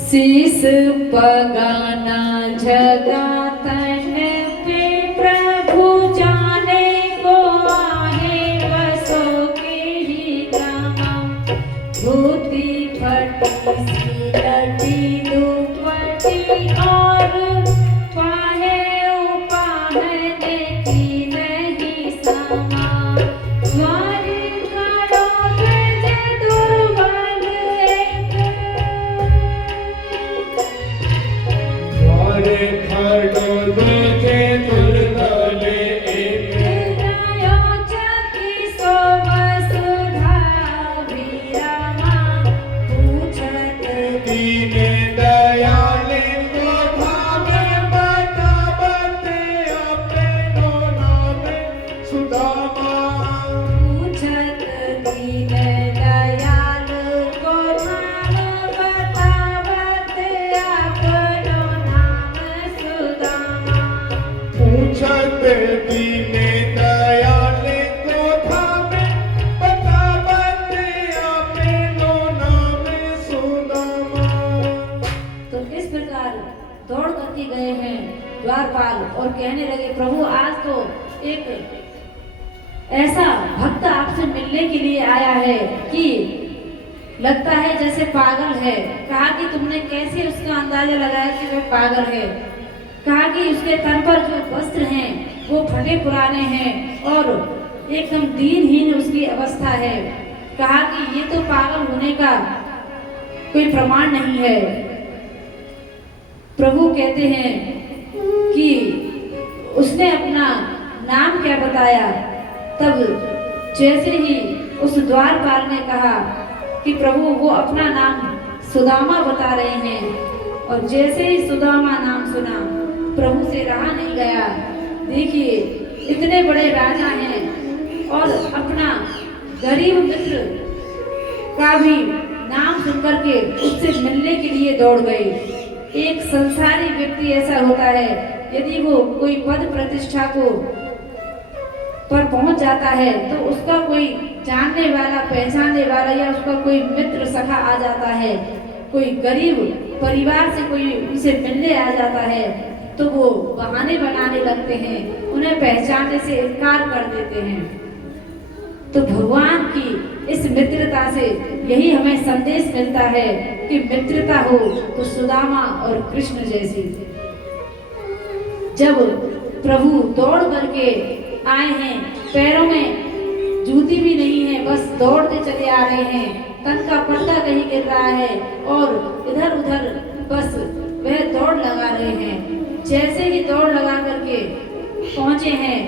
शीस पगाना जगा तन पे प्रभु जाने को आहे बसो के ही ग्राम धोती फटी सी लटी दुपट्टी और पाहे उपाहने की नहीं समा द्वार करो तुझे दुर्बल एक द्वारे खड़ो तुझे दुर्बल एक की सो वसुधा विरमा पूछत दीने दयाले को भावे बतावत अपनो नाम सुदामा पूछत दीन दयाल को नाम बतावत अपनो नाम सुदामा पूछत दीने दयाले को भावे बतावत अपनो नाम सुदामा। तो इस प्रकार दौड़ करके गए हैं द्वारपाल और कहने लगे प्रभु आज तो एक ऐसा भक्त आपसे मिलने के लिए आया है कि लगता है जैसे पागल है। कहा कि तुमने कैसे उसका अंदाजा लगाया कि वह पागल है। कहा कि उसके तन पर जो वस्त्र हैं वो फटे पुराने हैं और एकदम दीनहीन उसकी अवस्था है। कहा कि ये तो पागल होने का कोई प्रमाण नहीं है। प्रभु कहते हैं कि उसने अपना नाम क्या बताया। तब जैसे ही उस द्वारपाल ने कहा कि प्रभु वो अपना नाम सुदामा बता रहे हैं और जैसे ही सुदामा नाम सुना प्रभु से रहा नहीं गया। देखिए इतने बड़े राजा हैं और अपना गरीब मित्र का भी नाम सुनकर के उससे मिलने के लिए दौड़ गए। एक संसारी व्यक्ति ऐसा होता है यदि वो कोई पद प्रतिष्ठा को पर पहुंच जाता है तो उसका कोई जानने वाला पहचानने वाला या उसका कोई मित्र सखा आ जाता है, कोई गरीब परिवार से कोई उनसे मिलने आ जाता है तो वो बहाने बनाने लगते हैं, उन्हें पहचानने से इनकार कर देते हैं। तो भगवान की इस मित्रता से यही हमें संदेश मिलता है कि मित्रता हो तो सुदामा और कृष्ण जैसी। जब प्रभु दौड़ करके आए हैं, पैरों में जूती भी नहीं है, बस दौड़ते चले आ रहे हैं, तन का पट्टा कहीं गिर रहा है और इधर उधर बस वह दौड़ लगा रहे हैं। जैसे ही दौड़ लगा करके पहुंचे हैं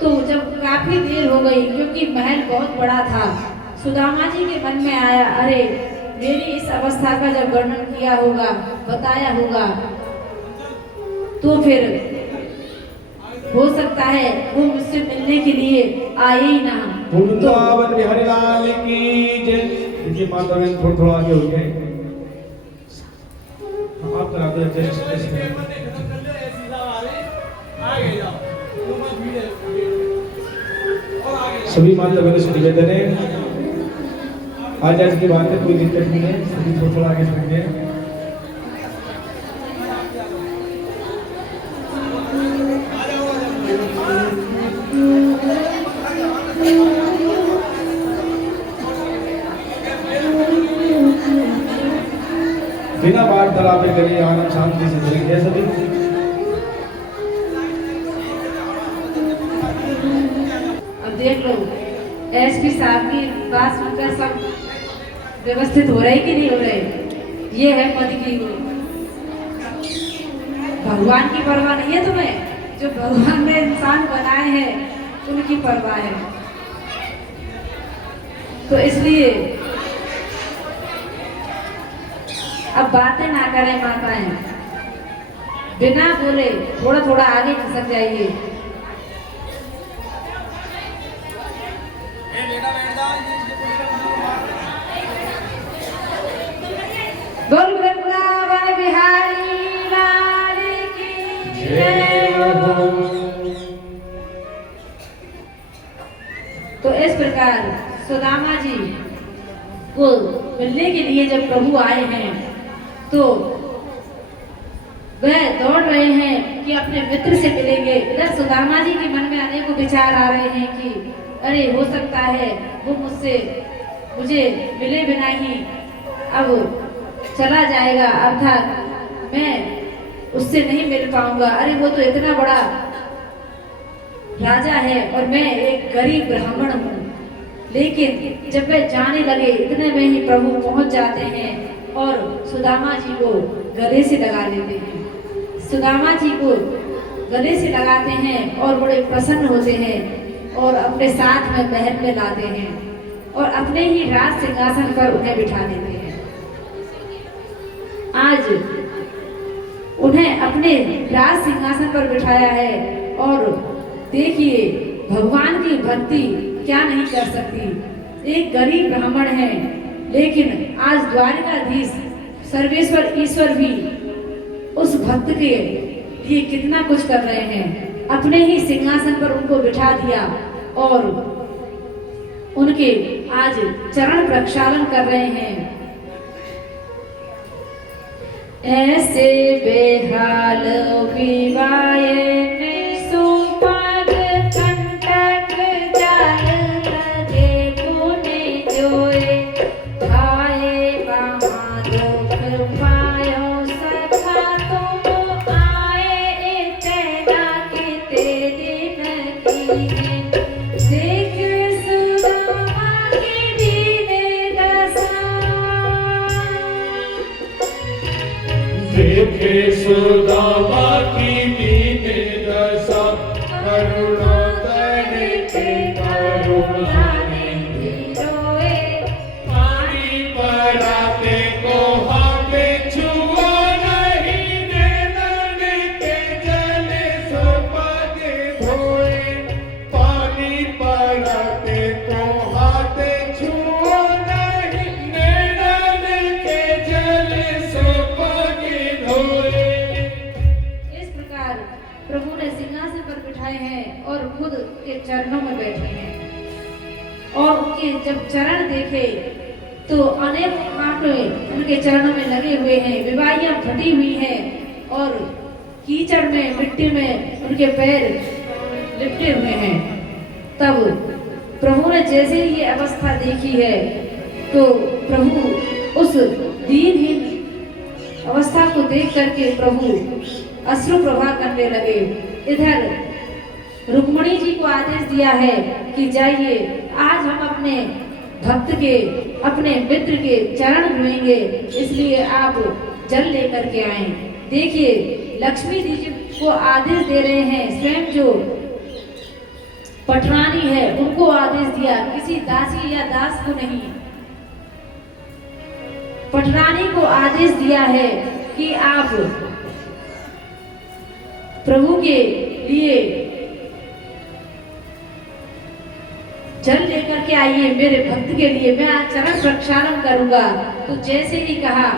तो जब काफी देर हो गई क्योंकि महल बहुत बड़ा था, सुदामा जी के मन में आया अरे मेरी इस अवस्था का जब वर्णन किया होगा बताया होगा तो फिर हो सकता है वो मुझसे मिलने के लिए आए ही ना। वृंदावन बिहारी लाल की जय। देखिए माता बहन थोड़ा थोड़ा आगे हो गए। आप करा दो जय। सभी माता बहनों से निवेदन है आज आज की बात है, कोई दिक्कत नहीं है, सभी थोड़ा थोड़ा आगे बढ़ेंगे। बिना वार्तालाप के करिए, आनंद शांति से चलेंगे सभी। अब देख लो एसपी साहब की बात सुनकर सब व्यवस्थित हो रहे कि नहीं हो रहे। ये है पद की वो। भगवान की परवाह नहीं है तुम्हें, जो भगवान ने इंसान बनाए हैं उनकी परवाह है। तो इसलिए अब बातें ना करें माताएं, बिना बोले थोड़ा थोड़ा आगे खसक जाइए। बोल वृंदावन बिहारी लाल की जय हो। तो इस प्रकार सुदामा जी को मिलने के लिए जब प्रभु आए हैं तो वह दौड़ रहे हैं कि अपने मित्र से मिलेंगे। इधर सुदामा जी के मन में अनेकों विचार आ रहे हैं कि अरे हो सकता है वो मुझे मिले बिना ही अब चला जाएगा, अर्थात मैं उससे नहीं मिल पाऊंगा। अरे वो तो इतना बड़ा राजा है और मैं एक गरीब ब्राह्मण हूँ। लेकिन जब वे जाने लगे इतने में ही प्रभु पहुंच जाते हैं और सुदामा जी को गले से लगा लेते हैं। सुदामा जी को गले से लगाते हैं और बड़े प्रसन्न होते हैं और अपने साथ में महल में लाते हैं और अपने ही राज सिंहासन पर उन्हें बिठा देते हैं। आज उन्हें अपने राज सिंहासन पर बिठाया है और देखिए भगवान की भक्ति क्या नहीं कर सकती। एक गरीब ब्राह्मण है लेकिन आज द्वारकाधीश सर्वेश्वर ईश्वर भी उस भक्त के लिए कितना कुछ कर रहे हैं। अपने ही सिंहासन पर उनको बिठा दिया और उनके आज चरण प्रक्षालन कर रहे हैं। ऐसे बेहाल विवाए में सुपाग कंटक जाल लगे पुने जोए भाए वहाँ दुख पायो सखा तुम आए तेरा के तेरे नकीने देख सुदामा के दीने दशा देखे सुदामा की दीन दशा करुणा करके करुणा रोए पानी पराते को हाथे छुआ नहीं नैनन के जल सो पग धोए। पानी पराते को हाथे छुआ नहीं नैनन के जल सो पग धोए। इस प्रकार प्रभु ने सिंहासन पर बिठाए हैं और खुद के चरणों में बैठे हैं और उनके जब चरण देखे तो अनेक कांटे उनके चरणों में लगे हुए हैं, विवाहियां फटी हुई हैं और कीचड़ में मिट्टी में उनके पैर लिपटे हुए हैं। तब प्रभु ने जैसे ही ये अवस्था देखी है तो प्रभु उस दीनहीन अवस्था को देख करके प्रभु अश्रु प्रवाह करने लगे। इधर रुक्मणी जी को आदेश दिया है कि जाइए आज हम अपने भक्त के अपने मित्र के चरण धोएंगे, इसलिए आप जल लेकर के आए। देखिए लक्ष्मी जी को आदेश दे रहे हैं, स्वयं जो पटरानी है उनको आदेश दिया, किसी दासी या दास को नहीं। पटरानी को आदेश दिया है कि आप प्रभु के लिए जल लेकर के आइए, मेरे भक्त के लिए मैं आज चरण प्रक्षालन करूंगा। तो जैसे ही कहा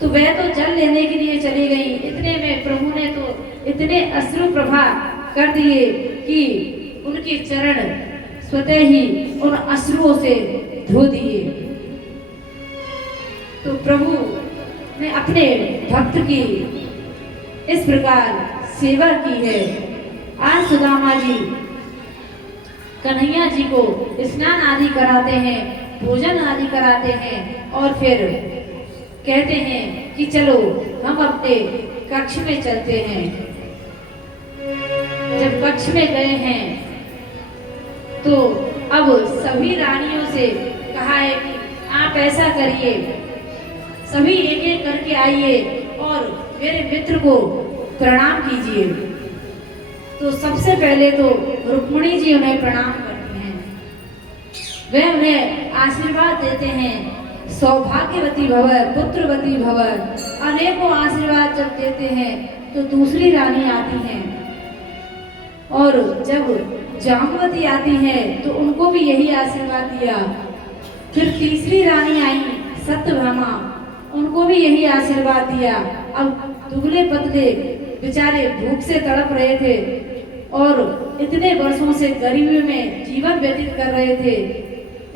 तो वह तो जल लेने के लिए चली गई। इतने में प्रभु ने तो इतने अश्रु प्रभा कर दिए कि उनके चरण स्वतः ही उन अश्रुओं से धो दिए। तो प्रभु ने अपने भक्त की इस प्रकार सेवा की है। आज सुदामा जी कन्हैया जी को स्नान आदि कराते हैं, भोजन आदि कराते हैं और फिर कहते हैं कि चलो हम अपने कक्ष में चलते हैं। जब कक्ष में गए हैं तो अब सभी रानियों से कहा है कि आप ऐसा करिए, सभी एक एक करके आइए और मेरे मित्र को प्रणाम कीजिए। तो सबसे पहले तो रुक्मणी जी उन्हें प्रणाम करती हैं, वे उन्हें आशीर्वाद देते हैं, सौभाग्यवती भव, पुत्रवती भव, अनेकों आशीर्वाद जब देते हैं तो दूसरी रानी आती हैं और जब जामवती आती हैं तो उनको भी यही आशीर्वाद दिया। फिर तीसरी रानी आई सत्यभामा, उनको भी यही आशीर्वाद दिया। अब दुबले पतले बेचारे भूख से तड़प रहे थे और इतने वर्षों से गरीबी में जीवन व्यतीत कर रहे थे,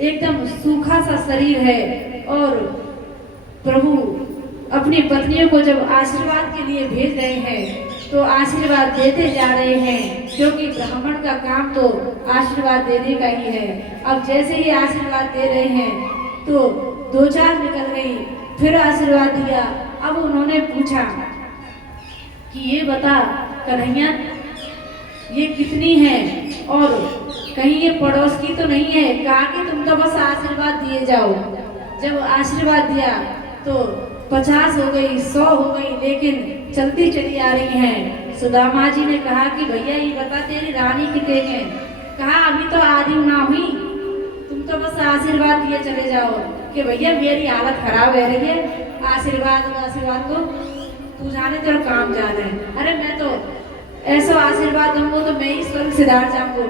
एकदम सूखा सा शरीर है। और प्रभु अपनी पत्नियों को जब आशीर्वाद के लिए भेज रहे हैं तो आशीर्वाद देते जा रहे हैं, क्योंकि ब्राह्मण का काम तो आशीर्वाद देने का ही है। अब जैसे ही आशीर्वाद दे रहे हैं तो 2-4 निकल गई, फिर आशीर्वाद दिया। अब उन्होंने पूछा कि ये बता कन्हैया, ये कितनी है और कहीं ये पड़ोस की तो नहीं है? कहा कि तुम तो बस आशीर्वाद दिए जाओ। जब आशीर्वाद दिया तो 50 हो गई, 100 हो गई, लेकिन चलती चली आ रही हैं। सुदामा जी ने कहा कि भैया ये बता तेरी रानी कितने हैं? कहा अभी तो आधी ना हुई, तुम तो बस आशीर्वाद दिए चले जाओ। कि भैया मेरी हालत खराब है रही है, आशीर्वाद को तू जाने तेरा काम जाना है। अरे मैं तो ऐसा आशीर्वाद दूंगा तो मैं ही स्वर्ग सिधार जाऊंगा।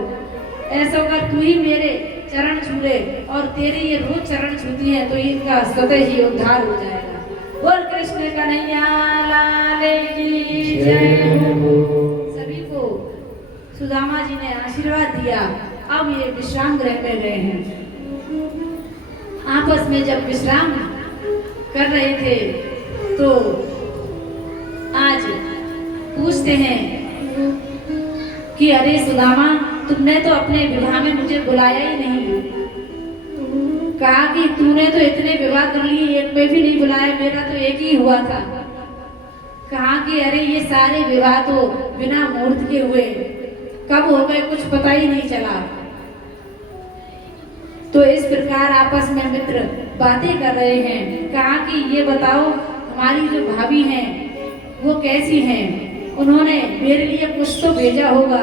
ऐसा होगा तू ही मेरे चरण छू ले, और तेरे ये रोज चरण छूती है तो इनका स्वतः ही उद्धार हो जाएगा। बोल कृष्ण कन्हैया लाल की जय हो। सभी को सुदामा जी ने आशीर्वाद दिया। अब ये विश्राम गृह में गए हैं। आपस में जब विश्राम कर रहे थे तो आज पूछते हैं कि अरे सुदामा, तुमने तो अपने विवाह में मुझे बुलाया ही नहीं। कहा कि तूने तो इतने विवाह कर लिए, एक में भी नहीं बुलाया, मेरा तो एक ही हुआ था। कहा कि अरे ये सारे विवाह तो बिना मुहूर्त के हुए, कब हो गए कुछ पता ही नहीं चला। तो इस प्रकार आपस में मित्र बातें कर रहे हैं। कहा कि ये बताओ हमारी जो भाभी हैं वो कैसी हैं? उन्होंने मेरे लिए कुछ तो भेजा होगा।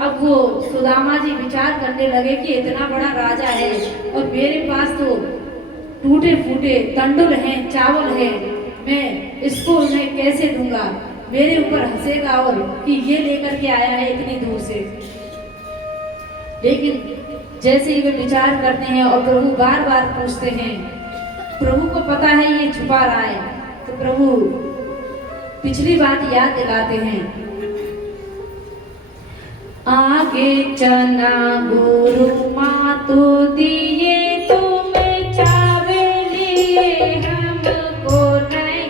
अब वो सुदामा जी विचार करने लगे कि इतना बड़ा राजा है और मेरे पास तो टूटे फूटे तंडुल हैं, चावल है, मैं इसको उन्हें कैसे दूंगा? मेरे ऊपर हंसेगा और कि ये लेकर के आया है इतनी दूर से। लेकिन जैसे ही वे विचार करते हैं और प्रभु बार बार पूछते हैं, प्रभु को पता है ये छुपा रहा है, तो प्रभु पिछली बात याद दिलाते हैं। आगे चना गुरु मातु दिए तुम्हें चावे लिए, हमको नहीं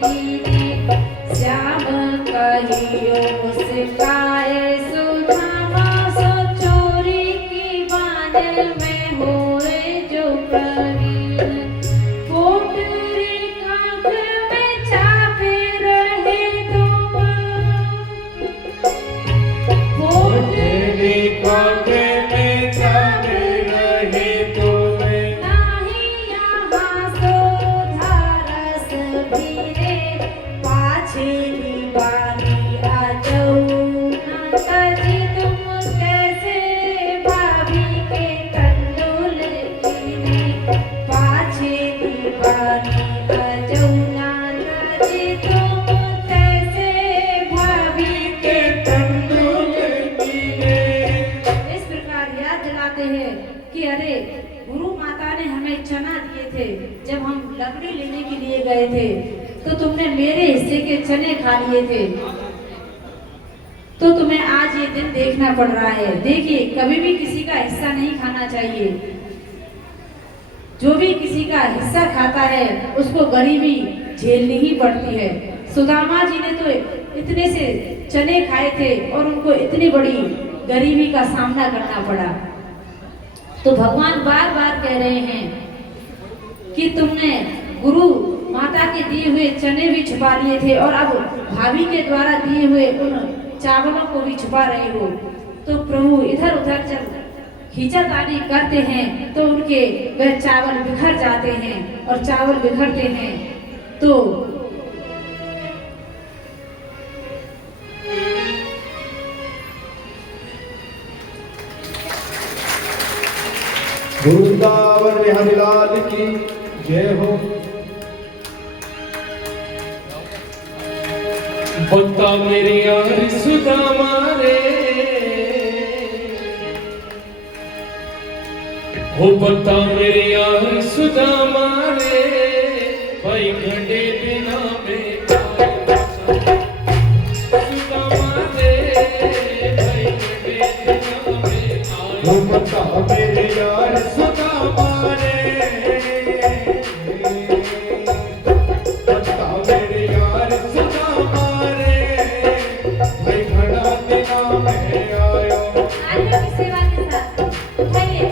दिए। श्याम कहियो सिकाए सुधामा, सो चोरी की बादल में होए जो प्रवीण। पोटरे कांख में छापे रहे तुम, पोटरे कांख में छापे रहे तुम। नाही यहाँ सो धारस भीरे, पाछे दीवानी आ जाऊं। नाताजी तुम कैसे भाभी के तंडुल कीने, पाछे दीवानी आ जाऊं। नाताजी तुम कैसे भाभी के तंडुल कीने। इस प्रकार याद दिलाते हैं कि अरे गुरु माता ने हमें चना दिए थे, जब हम लकड़ी लेने के लिए गए थे तो तुमने मेरे हिस्से के चने खा लिए थे, तो तुम्हें आज ये दिन देखना पड़ रहा है। देखिए कभी भी किसी का हिस्सा नहीं खाना चाहिए। जो भी किसी का हिस्सा खाता है उसको गरीबी झेलनी ही पड़ती है। सुदामा जी ने तो इतने से चने खाए थे और उनको इतनी बड़ी गरीबी का सामना करना पड़ा। तो भगवान बार बार कह रहे हैं कि तुमने गुरु माता के दिए हुए चने भी छुपा लिए थे और अब भाभी के द्वारा दिए हुए उन चावलों को भी छुपा रहे हो। तो प्रभु इधर उधर जब खींचातानी करते हैं तो उनके वह चावल बिखर जाते हैं, और चावल बिखरते हैं तो वृंदावन बिहारी लाल की जय हो। बता मेरी यार सुदामा रे, हो बता मेरी यार सुदामा रे, भाई घंटे बिना में सुदामा रे। वो बताओ मेरे यार सुदामा रे, बताओ मेरे यार सुदामा रे, भाई घड़ा दिना में आयो। आइए अपनी सेवा के साथ उठाइए।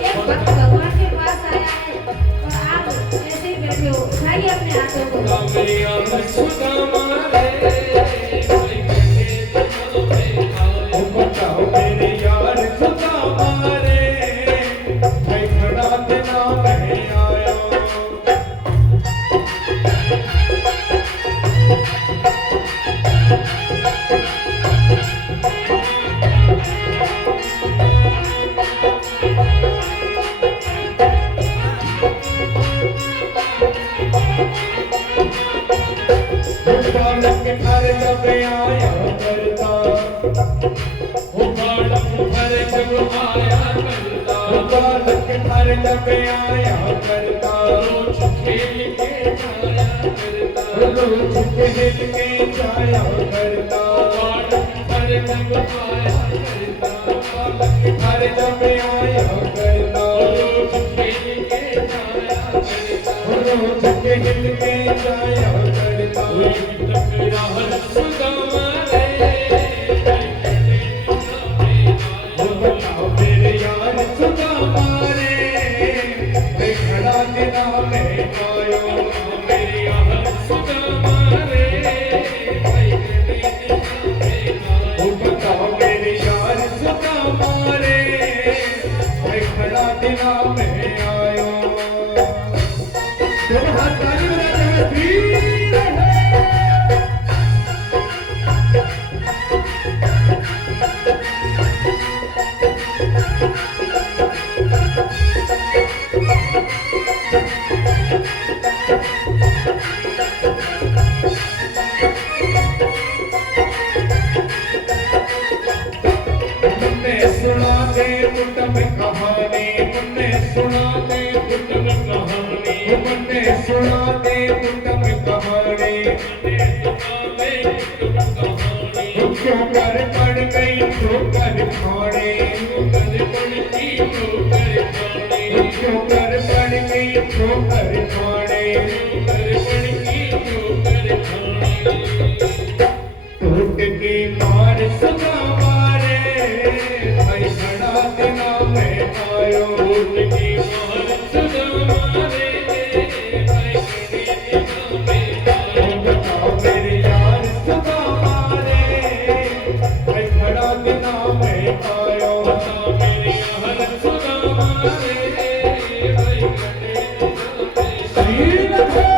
एक भक्त भगवान के पास आया है और आप ऐसे ही बैठे हो, उठाइए अपने हाथों को। मेरी यार सुदामा रे, भाई घड़े दिना में आयो। वो बताओ मेरे यार सुदामा रे, भाई घड़ा दिना में आयो। बालक घर जब आया करता, वो बालक घर जब आया करता, बालक घर जब आया करता, रोज खेल के जाया करता। रोज खेल के जाया करता, बालक घर जब आया करता, बालक घर जब आया करता, रोज खेल के जाया करता। रोज खेल के जाया करता। कोई टकराहट सुदामा रे, भाई घड़े दिना में वो आयो। बताओ मेरे यार सुदामा रे, भाई घड़ा दिना में आयो। मेरी यार सुदामा रे, भाई घड़े दिना में आयो। वो बताओ मेरे यार सुदामा रे, भाई घड़ा दिना में आयो। दोनों हाथ ताली बजाते हुए वीर है। मुन्ने सुना दे कुटुंब कहानी, मुन्ने सुना दे कुटुंब कहानी, मुन्ने सुना दे कुटुंब कहानी। क्यों कर पड़ गई ठोकर खाने, क्यों कर पड़ गई ठोकर खाने। टूट की मार सुदामा रे, भाई घड़ा दिना में आयो। बताओ मेरे यार सुदामा रे, भाई घड़ा दिना में आयो। वीर है।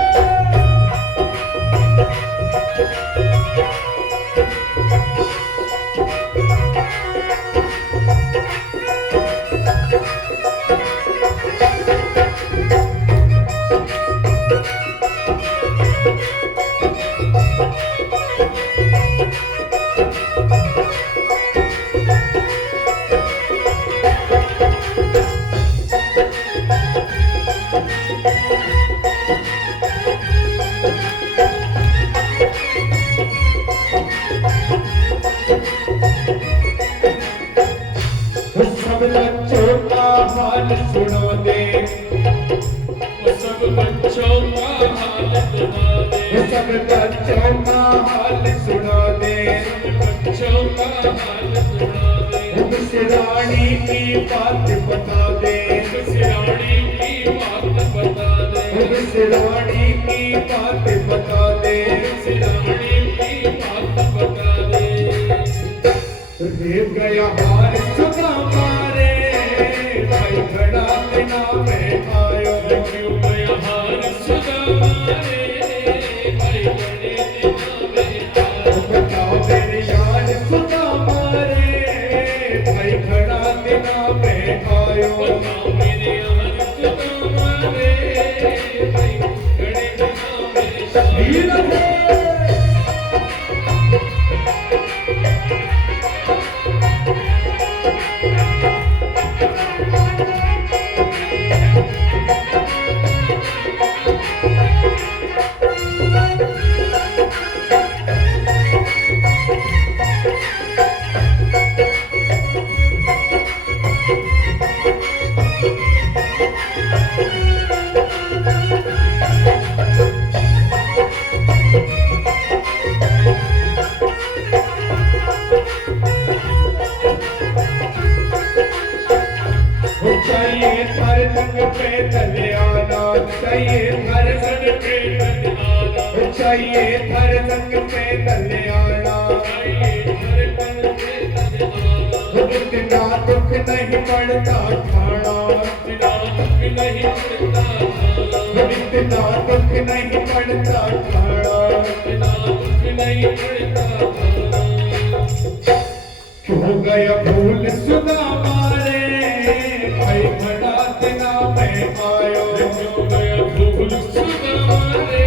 सब बच्चों का हाल सुना दे, सब बच्चों का हाल सुना दे, सब बच्चों का हाल सुना दे। बच्चों का हाल सुना दे। उस रानी की बात बता दे, सिरानी की बात बता दे, उस रानी की बात बता दे। सिरानी की बात बता दे। रे गया हार सुदामा रे, भाई घड़ा दिना में आयो। क्यों गया हार सुदामा रे, भाई घड़े दिना में आयो। बताओ मेरे यार सुदामा रे, भाई घड़ा दिना में आयो। बताओ मेरे यार सुदामा रे, भाई घड़े दिना में आयो। वीर है। चाहिए हर संग पे तले आना, चाहिए हर संग पे तले आना, चाहिए हर संग पे तले आना, इतना दुख नहीं पड़ता खाना, इतना दुख नहीं पड़ता खाना, क्यों गया भूल सुदामा रे, भाई बड़ा दिना में आयो, क्यों गया भूल सुदामा रे,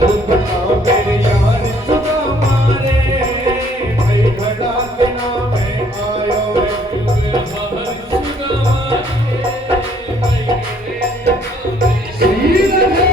तू बता मेरे यार सुदामा रे, भाई बड़ा दिना में आयो, श्री राधे।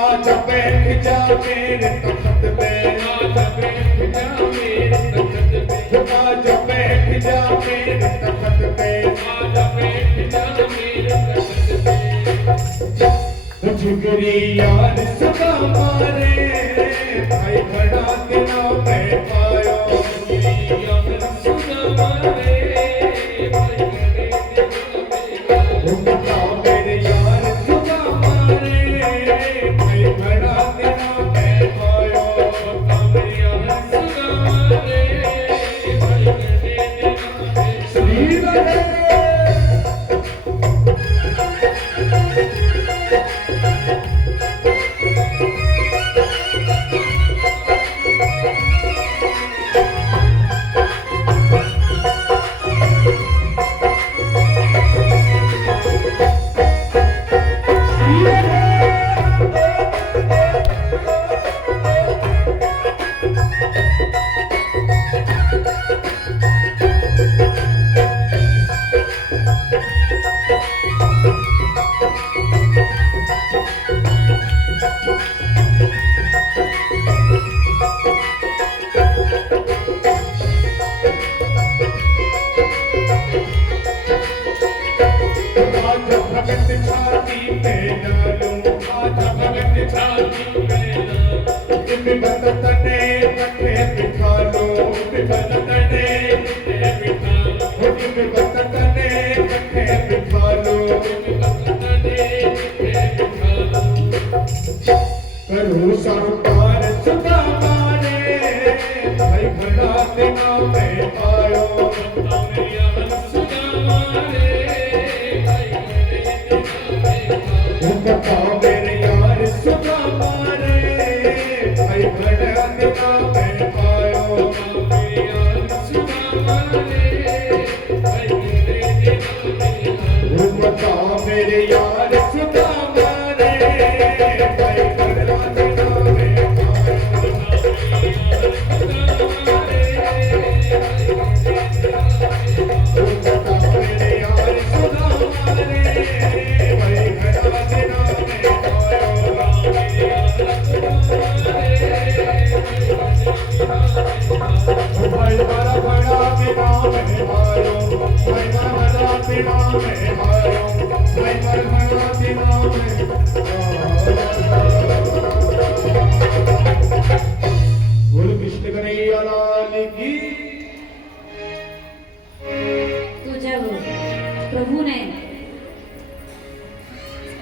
आजा बैठ जा मेरे तख्त पे, आजा बैठ जा मेरे तख्त पे, आजा बैठ जा मेरे तख्त पे, आजा बैठ जा मेरे तख्त पे। झुगरी यार सदा मारे, भाई बड़ा दिना में पायो, यार सदा मारे, भाई बड़ा मेरे यार सदा मारे, भाई बड़ा दिना में पायो, मेरे यार सदा मारे, भाई श्री राधे। करूँ साहूकार सदा मारे, भाई बड़ा दिना में आयो, बता मेरे यार सदा मारे, भाई बड़ा दिना में आयो, बता मेरे यार सदा मारे, भाई बड़ा दिना में कृष्ण कन्हैया लाल की। तो जब प्रभु ने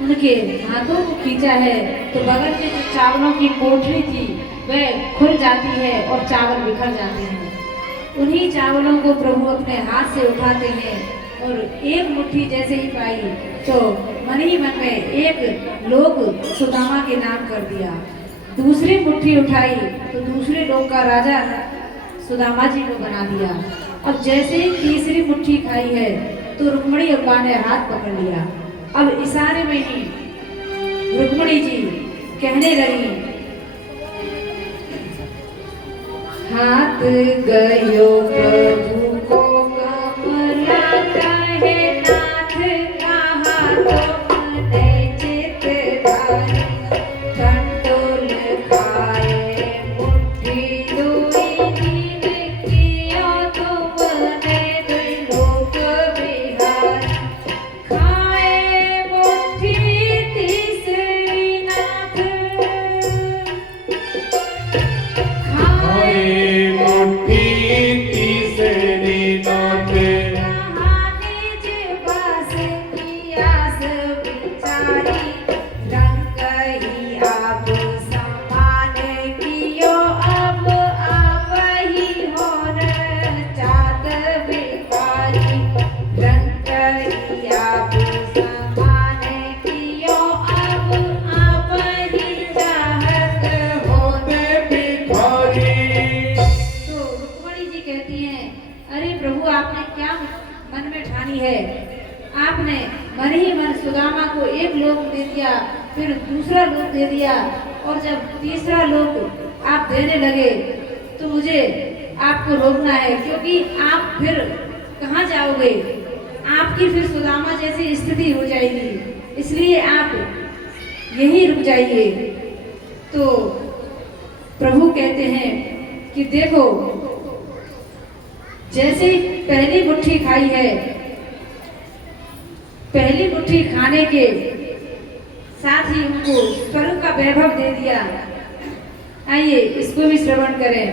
उनके हाथों को खींचा है तो बगल में जो चावलों की पोटली थी वह खुल जाती है और चावल बिखर जाते हैं। उन्हीं चावलों को प्रभु अपने हाथ से उठाते हैं और एक मुट्ठी जैसे ही पाई तो मन ही मन में एक लोग सुदामा के नाम कर दिया। दूसरी मुट्ठी उठाई तो दूसरे लोग का राजा सुदामा जी को बना दिया। अब जैसे ही तीसरी मुट्ठी खाई है तो रुक्मणी अम्बा ने हाथ पकड़ लिया। अब इशारे में ही रुक्मणी जी कहने लगी, हाथ गयो प्रभु को कमला कहे नाथ कहा तो मने चित धारी, कंटोल खाए मुट्ठी दुई दिन कियो तुमने दुई लोक बिहारी, खाए मुट्ठी तीसरी नाथ खाए मुट्ठी तीसरी नाथ, कहानी जिबास कियास बिचारी, रंग ही आप समान कियो अब ही होर चात बिकारी, रंग ही आप समान कियो अब ही चाहत होते भिखारी। तो रुक्मणी जी कहती हैं, अरे प्रभु आपने क्या मन में ठानी है? आपने मन ही मन सुदामा को एक लोक दे दिया, फिर दूसरा लोक दे दिया, और जब तीसरा लोक आप देने लगे तो मुझे आपको रोकना है, क्योंकि आप फिर कहाँ जाओगे? आपकी फिर सुदामा जैसी स्थिति हो जाएगी, इसलिए आप यहीं रुक जाइए। तो प्रभु कहते हैं कि देखो, जैसे ही पहली मुट्ठी खाई है, पहली मुट्ठी खाने के साथ ही उनको स्वर्ग का वैभव दे दिया। आइए इसको भी श्रवण करें।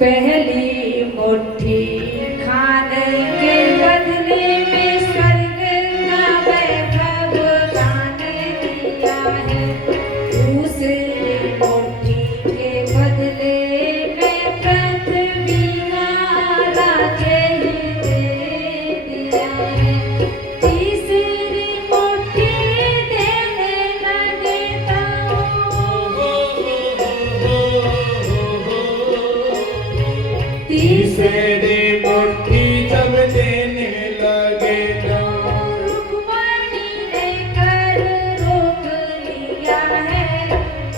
पहली मुट्ठी खाने के बदले में स्वर्ग का वैभव दान दिया है, दूसरी मुट्ठी के बदले में पृथ्वी का राज्य ही दे दिया है, तीसरी मुट्ठी देने लगे तो तीसरी मुट्ठी जब देने लगे तो रुक्मणी ने कर रोक लिया है,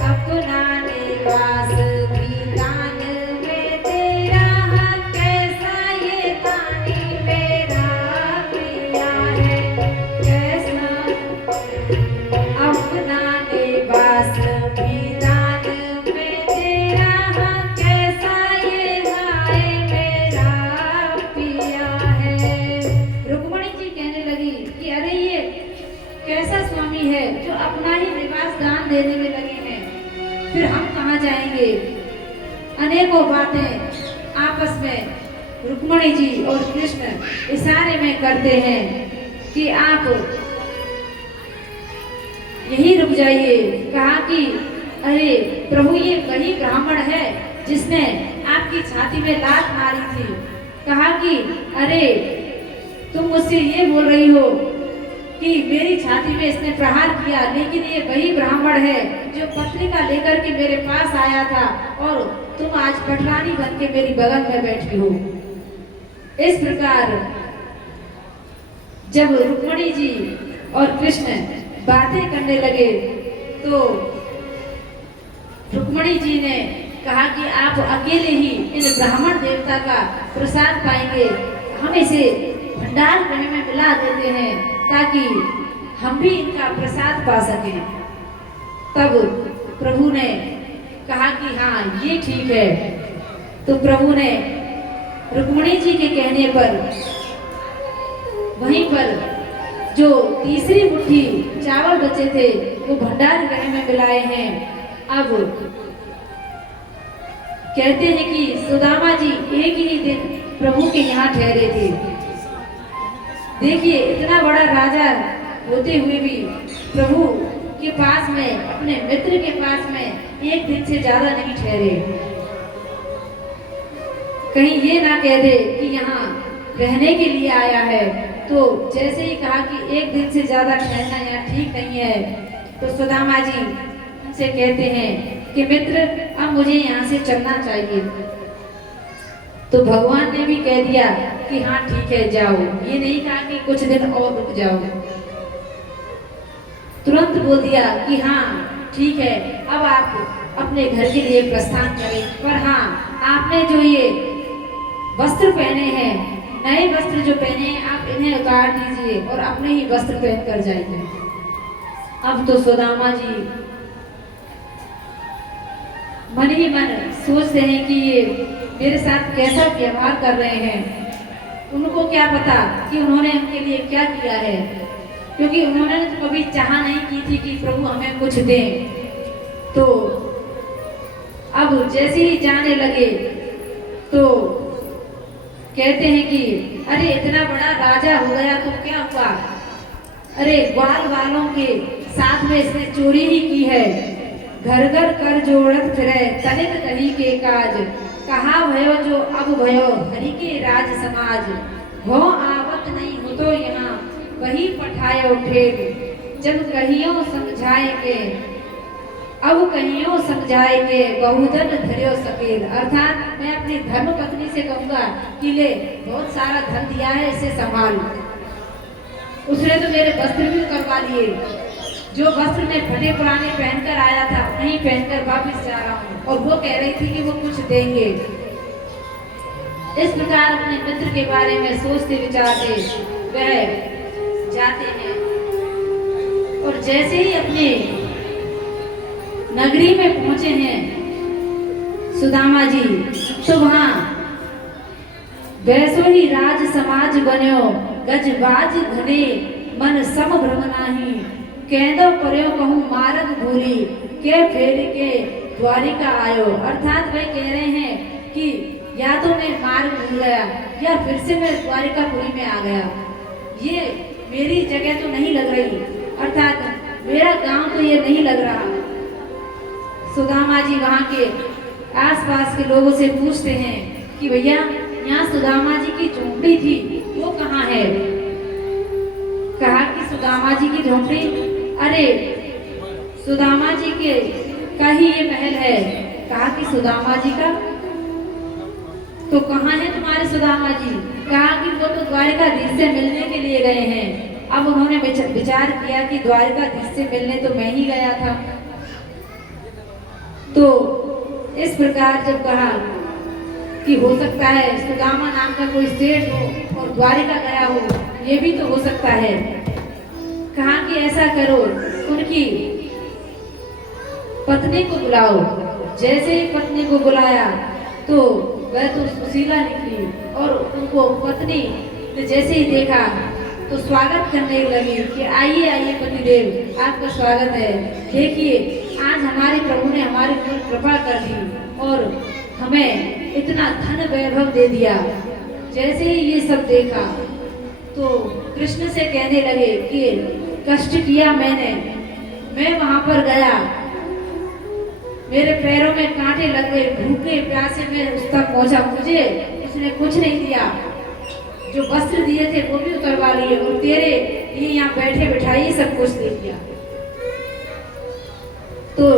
अपना निवास भी दान में तेरा, कैसा ये दानी मेरा प्रिया है, कैसा अपना निवास भी दान में तेरा, कैसा ये हाय मेरा पिया है। रुक्मणी जी कहने लगी कि अरे ये कैसा स्वामी है जो अपना ही निवास दान देने में लगे हैं, फिर हम कहाँ जाएंगे? अनेकों बातें आपस में रुक्मणी जी और कृष्ण इशारे में करते हैं कि आप यही रुक जाइए। कहा कि अरे प्रभु, ये वही ब्राह्मण है जिसने आपकी छाती में लात मारी थी। कहा कि अरे तुम मुझसे ये बोल रही हो कि मेरी छाती में इसने प्रहार किया, लेकिन ये वही ब्राह्मण है जो पत्रिका लेकर के मेरे पास आया था, और तुम आज पटरानी बन के मेरी बगल में बैठी हो। इस प्रकार जब रुक्मणी जी और कृष्ण बातें करने लगे तो रुक्मणी जी ने कहा कि आप अकेले ही इन ब्राह्मण देवता का प्रसाद पाएंगे, हम इसे भंडार गृह में मिला देते हैं ताकि हम भी इनका प्रसाद पा सकें। तब प्रभु ने कहा कि हाँ ये ठीक है। तो प्रभु ने रुक्मणी जी के कहने पर वहीं पर जो तीसरी मुट्ठी चावल बचे थे वो भंडार गृह में मिलाए हैं। अब कहते हैं कि सुदामा जी एक ही दिन प्रभु के यहाँ ठहरे थे। देखिए, इतना बड़ा राजा होते हुए भी प्रभु के पास में, अपने मित्र के पास में एक दिन से ज्यादा नहीं ठहरे। कहीं ये ना कह दे कि यहाँ रहने के लिए आया है, तो जैसे ही कहा कि एक दिन से ज्यादा ठहरना यहाँ ठीक नहीं है, तो सुदामा जी उनसे कहते हैं कि मित्र, अब मुझे यहाँ से चलना चाहिए। तो भगवान ने भी कह दिया कि हाँ ठीक है जाओ, ये नहीं कहा कि कुछ दिन और रुक जाओ। तुरंत बोल दिया कि हाँ ठीक है, अब आप अपने घर के लिए प्रस्थान करें, पर हाँ आपने जो ये वस्त्र पहने हैं, नए वस्त्र जो पहने हैं, आप इन्हें उतार दीजिए और अपने ही वस्त्र पहन कर जाइए। अब तो सुदामा जी मन ही मन सोचते हैं कि ये मेरे साथ कैसा व्यवहार कर रहे हैं। उनको क्या पता कि उन्होंने उनके लिए क्या किया है, क्योंकि उन्होंने तो कभी चाह नहीं की थी कि प्रभु हमें कुछ दें। तो अब जैसे ही जाने लगे तो कहते हैं कि अरे इतना बड़ा राजा हो गया तो क्या हुआ, अरे ग्वाल वालों के साथ में इसने चोरी ही की है। घर घर कर जोड़त फिरे तनिक कही के काज, कहा भयो जो अब भयो हरि के राज समाज। हो आवत नहीं हो तो यहाँ वही पठायो ठेक, जब कहियो समझाएंगे अब कहियो समझाएंगे बहुधन धर्यो सकेल। अर्थात मैं अपनी धर्म पत्नी से कहूंगा कि ले बहुत सारा धन दिया है, इसे संभाल। उसने तो मेरे वस्त्र भी उतरवा लिए, जो वस्त्र मैं फटे पुराने पहनकर आया था वही पहनकर वापस जा रहा हूँ, और वो कह रही थी कि वो कुछ देंगे। इस प्रकार अपने मित्र के बारे में सोचते विचारते वह जाते हैं, और जैसे ही अपने नगरी में पहुंचे हैं सुदामा जी, तो वहां वैसो ही राज समाज बन्यो, गजबाज घने मन सम भ्रम नाही। कहदो पर्यो कहूँ मारग भूली, के फेर के द्वारिका आयो। अर्थात वे कह रहे हैं कि या तो मैं मार्ग भूल गया या फिर से मैं द्वारिकापुरी में आ गया, ये मेरी जगह तो नहीं लग रही, अर्थात मेरा गांव तो ये नहीं लग रहा। सुदामा जी वहाँ के आसपास के लोगों से पूछते हैं कि भैया यहाँ सुदामा जी की झोंपड़ी थी वो कहाँ है। कहा कि सुदामा जी की झोंपड़ी, अरे सुदामा जी के का ही ये महल है। कहा कि सुदामा जी का, तो कहाँ है तुम्हारे सुदामा जी। कहा कि वो तो द्वारिकाधीश से मिलने के लिए गए हैं। अब उन्होंने विचार किया कि द्वारिकाधीश से मिलने तो मैं ही गया था। तो इस प्रकार जब कहा कि हो सकता है सुदामा नाम का कोई सेठ हो और द्वारिका गया हो, ये भी तो हो सकता है। कहा कि ऐसा करो, उनकी पत्नी को बुलाओ। जैसे ही पत्नी को बुलाया तो वह तो सुशीला निकली, और उनको पत्नी ने जैसे ही देखा तो स्वागत करने लगी कि आइए आइए पतिदेव, आपका स्वागत है। देखिए आज हमारे प्रभु ने हमारे ऊपर कृपा कर दी और हमें इतना धन वैभव दे दिया। जैसे ही ये सब देखा तो कृष्ण से कहने लगे कि कष्ट किया मैंने, मैं वहां पर गया, मेरे पैरों में कांटे लग गए, भूखे प्यासे में उस तक पहुंचा, मुझे उसने कुछ नहीं दिया, जो वस्त्र दिए थे वो भी उतरवा लिए, और तेरे लिए यहाँ बैठे बिठाई सब कुछ दे दिया। तो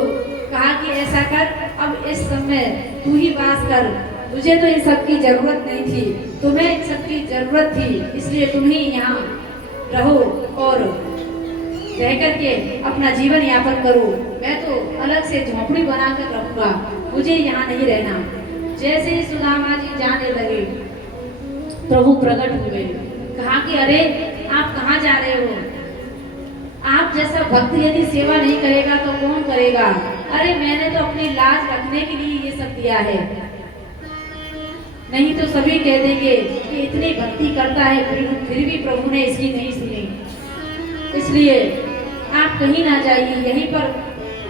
कहा कि ऐसा कर, अब इस समय तू ही वास कर, मुझे तो इन सब की जरूरत नहीं थी, तुम्हें इन सब की जरूरत थी, इसलिए तुम ही यहाँ रहो और रह करके अपना जीवन यापन करो। मैं तो अलग से झोंपड़ी बनाकर रहूंगा, मुझे यहाँ नहीं रहना। जैसे ही सुदामा जी जाने लगे प्रभु प्रकट हुए। कहा कि अरे आप कहाँ जा रहे हो, आप जैसा भक्त यदि सेवा नहीं करेगा तो कौन करेगा। अरे मैंने तो अपनी लाज रखने के लिए ये सब दिया है, नहीं तो सभी कह देंगे कि इतनी भक्ति करता है फिर भी प्रभु ने इसकी नहीं सुनी। इसलिए आप कहीं ना जाइए, यहीं पर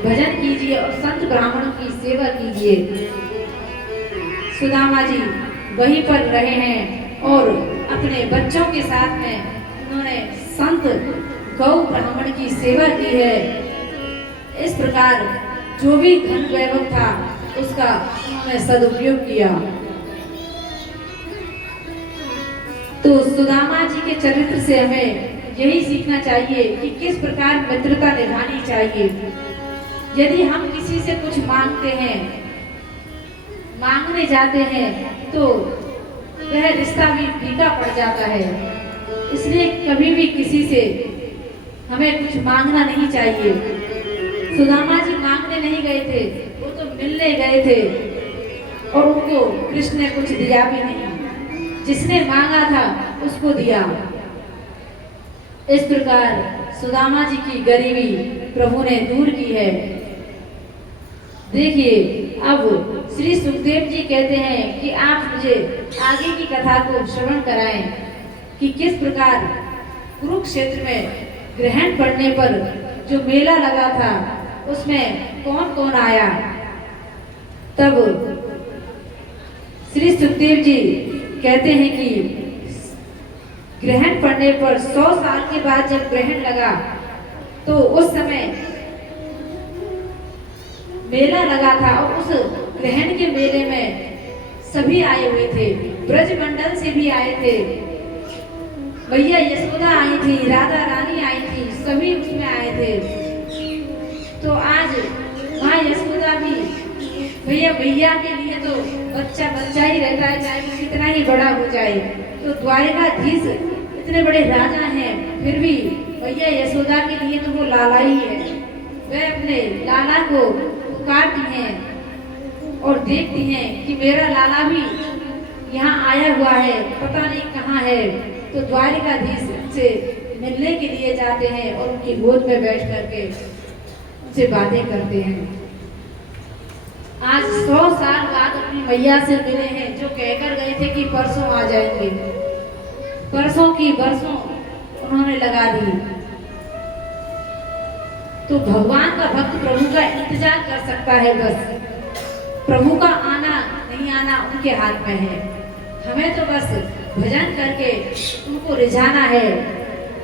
भजन कीजिए और संत ब्राह्मणों की सेवा कीजिए। सुदामा जी वहीं पर रहे हैं और अपने बच्चों के साथ में उन्होंने संत गौ ब्राह्मण की सेवा की है। इस प्रकार जो भी धन वैभव था उसका उन्होंने सदुपयोग किया। तो सुदामा जी के चरित्र से हमें यही सीखना चाहिए कि किस प्रकार मित्रता निभानी चाहिए। यदि हम किसी से कुछ मांगते हैं, मांगने जाते हैं, तो वह रिश्ता भी फीका पड़ जाता है। इसलिए कभी भी किसी से हमें कुछ मांगना नहीं चाहिए। सुदामा जी मांगने नहीं गए थे, वो तो मिलने गए थे और उनको कृष्ण ने कुछ दिया भी नहीं। जिसने मांगा था उसको दिया। इस प्रकार सुदामा जी की गरीबी प्रभु ने दूर की है। देखिए, अब श्री सुखदेव जी कहते हैं कि आप मुझे आगे की कथा को श्रवण कराएं कि किस प्रकार कुरुक्षेत्र में ग्रहण पड़ने पर जो मेला लगा था उसमें कौन कौन आया। तब श्री सुखदेव जी कहते हैं कि ग्रहण पड़ने पर 100 साल के बाद जब ग्रहण लगा तो उस समय मेला लगा था और उस ग्रहण के मेले में सभी आए हुए थे। ब्रजमंडल से भी आए थे, भैया यशोदा आई थी, राधा रानी आई थी, सभी उसमें आए थे। तो आज माँ यशोदा भी भैया भैया के लिए तो बच्चा बच्चा ही रहता है, चाहे वो कितना ही बड़ा हो जाए। तो द्वारकाधीश इतने बड़े राजा हैं, फिर भी भैया यशोदा के लिए तो वो लाला ही है। वह अपने लाला को पुकारती हैं और देखती हैं कि मेरा लाला भी यहाँ आया हुआ है, पता नहीं कहाँ है। तो द्वारकाधीश से मिलने के लिए जाते हैं और उनकी गोद में बैठ करके उनसे बातें करते हैं। आज 100 साल बाद अपनी मैया से मिले हैं, जो कहकर गए थे कि परसों आ जाएंगे। परसों की बरसों उन्होंने लगा दी। तो भगवान का भक्त प्रभु का इंतजार कर सकता है, बस प्रभु का आना नहीं आना उनके हाथ में है। हमें तो बस भजन करके उनको रिझाना है।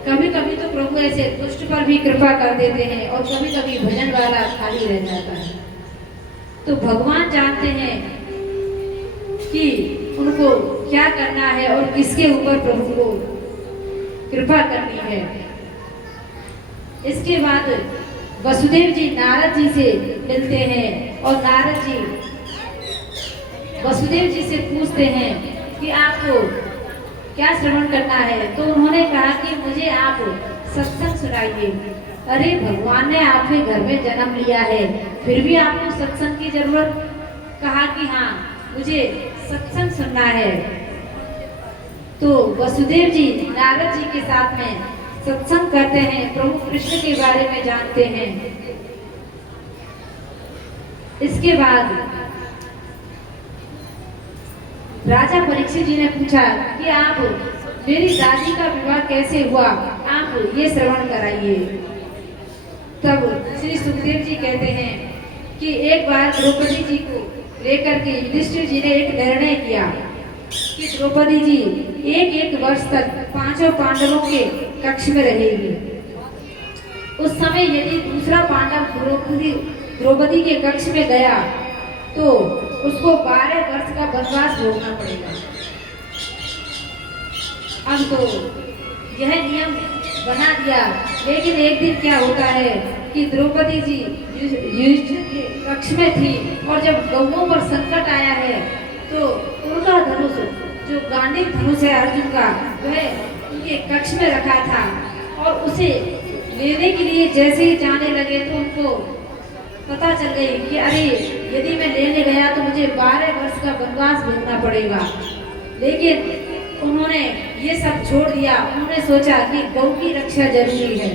कभी कभी तो प्रभु ऐसे दुष्ट पर भी कृपा कर देते हैं और कभी कभी भजन वाला खाली रह जाता है। तो भगवान जानते हैं कि उनको क्या करना है और किसके ऊपर प्रभु को कृपा करनी है। इसके बाद वसुदेव जी नारद जी से मिलते हैं और नारद जी वसुदेव जी से पूछते हैं कि आपको क्या श्रवण करना है। तो उन्होंने कहा कि मुझे आप सत्संग सुनाइए। अरे भगवान ने आपके घर में जन्म लिया है, फिर भी आपको सत्संग की जरूरत। कहा कि हाँ, मुझे सत्संग सुनना है। तो वसुदेव जी नारद जी के साथ में सत्संग करते हैं, प्रभु कृष्ण के बारे में जानते हैं। इसके बाद राजा परीक्षित जी ने पूछा कि आप मेरी दादी का विवाह कैसे हुआ, आप ये श्रवण कराइए। तब श्री सुखदेव जी कहते हैं कि एक बार द्रौपदी जी को लेकर के युधिष्ठिर जी ने एक निर्णय किया कि द्रौपदी जी एक वर्ष तक 5 पांडवों के कक्ष में रहेगी। उस समय यदि दूसरा पांडव द्रौपदी के कक्ष में गया तो उसको 12 वर्ष का वनवास भोगना पड़ेगा। अब तो यह नियम बना दिया, लेकिन एक दिन क्या होता है कि द्रौपदी जी युधिष्ठिर के कक्ष में थी और जब गौओं पर संकट आया है तो उनका धनुष, जो गांडीव धनुष है अर्जुन का, वह उनके कक्ष में रखा था और उसे लेने के लिए जैसे ही जाने लगे तो उनको पता चल गई कि अरे यदि मैं लेने गया तो मुझे 12 वर्ष का वनवास भोगना पड़ेगा। लेकिन उन्होंने ये सब छोड़ दिया। उन्होंने सोचा कि गौ की रक्षा जरूरी है,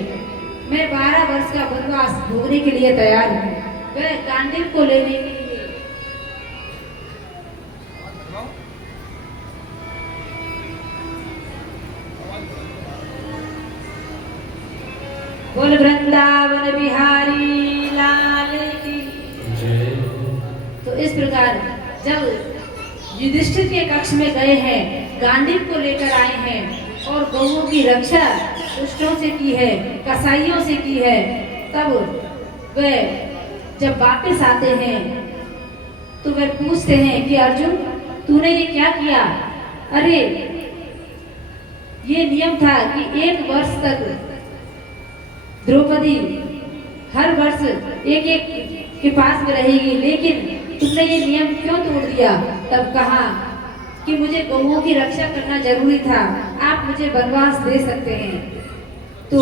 मैं 12 वर्ष का वनवास भोगने के लिए तैयार हूँ। वह गांडीव को लेने के लिए बोल वृंदावन बिहारी लाल की। तो इस प्रकार जब युधिष्ठिर के कक्ष में गए हैं, गांडीव को लेकर आए हैं और गौओं की रक्षा दुष्टों से की है, कसाईयों से की है, तब वह जब वापस आते हैं तो वह पूछते हैं कि अर्जुन तूने ये क्या किया। अरे ये नियम था कि 1 वर्ष तक द्रौपदी हर वर्ष एक के पास में रहेगी, लेकिन तुमने ये नियम क्यों तोड़ दिया। तब कहा कि मुझे गौओं की रक्षा करना जरूरी था, आप मुझे वनवास दे सकते हैं। तो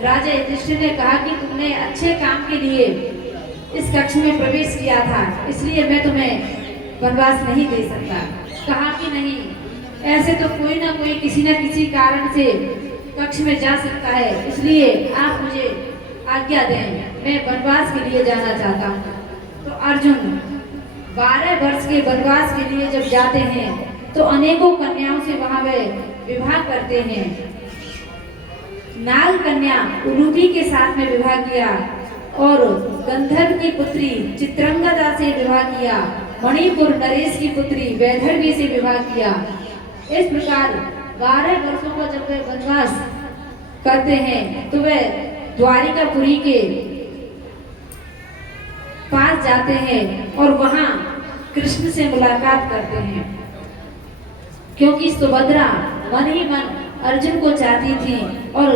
राजा युधिष्ठिर ने कहा कि तुमने अच्छे काम के लिए इस कक्ष में प्रवेश किया था, इसलिए मैं तुम्हें वनवास नहीं दे सकता। कहा कि नहीं, ऐसे तो कोई ना कोई किसी न किसी कारण से कक्ष में जा सकता है, इसलिए आप मुझे आज्ञा दें, मैं वनवास के लिए जाना चाहता हूँ। तो अर्जुन 12 वर्ष के वनवास के लिए जब जाते हैं तो अनेकों कन्याओं से वहां वे विवाह करते हैं। नाग कन्या उलूपी के साथ में विवाह किया और गंधर्व की पुत्री चित्रंगदा से विवाह किया, मणिपुर नरेश की पुत्री वैदर्भी से विवाह किया। इस प्रकार 12 वर्षों का जब वे वनवास करते हैं तो वे द्वारिकापुरी के पास जाते हैं और वहां कृष्ण से मुलाकात करते हैं, क्योंकि सुभद्रा मन ही मन अर्जुन को चाहती थी और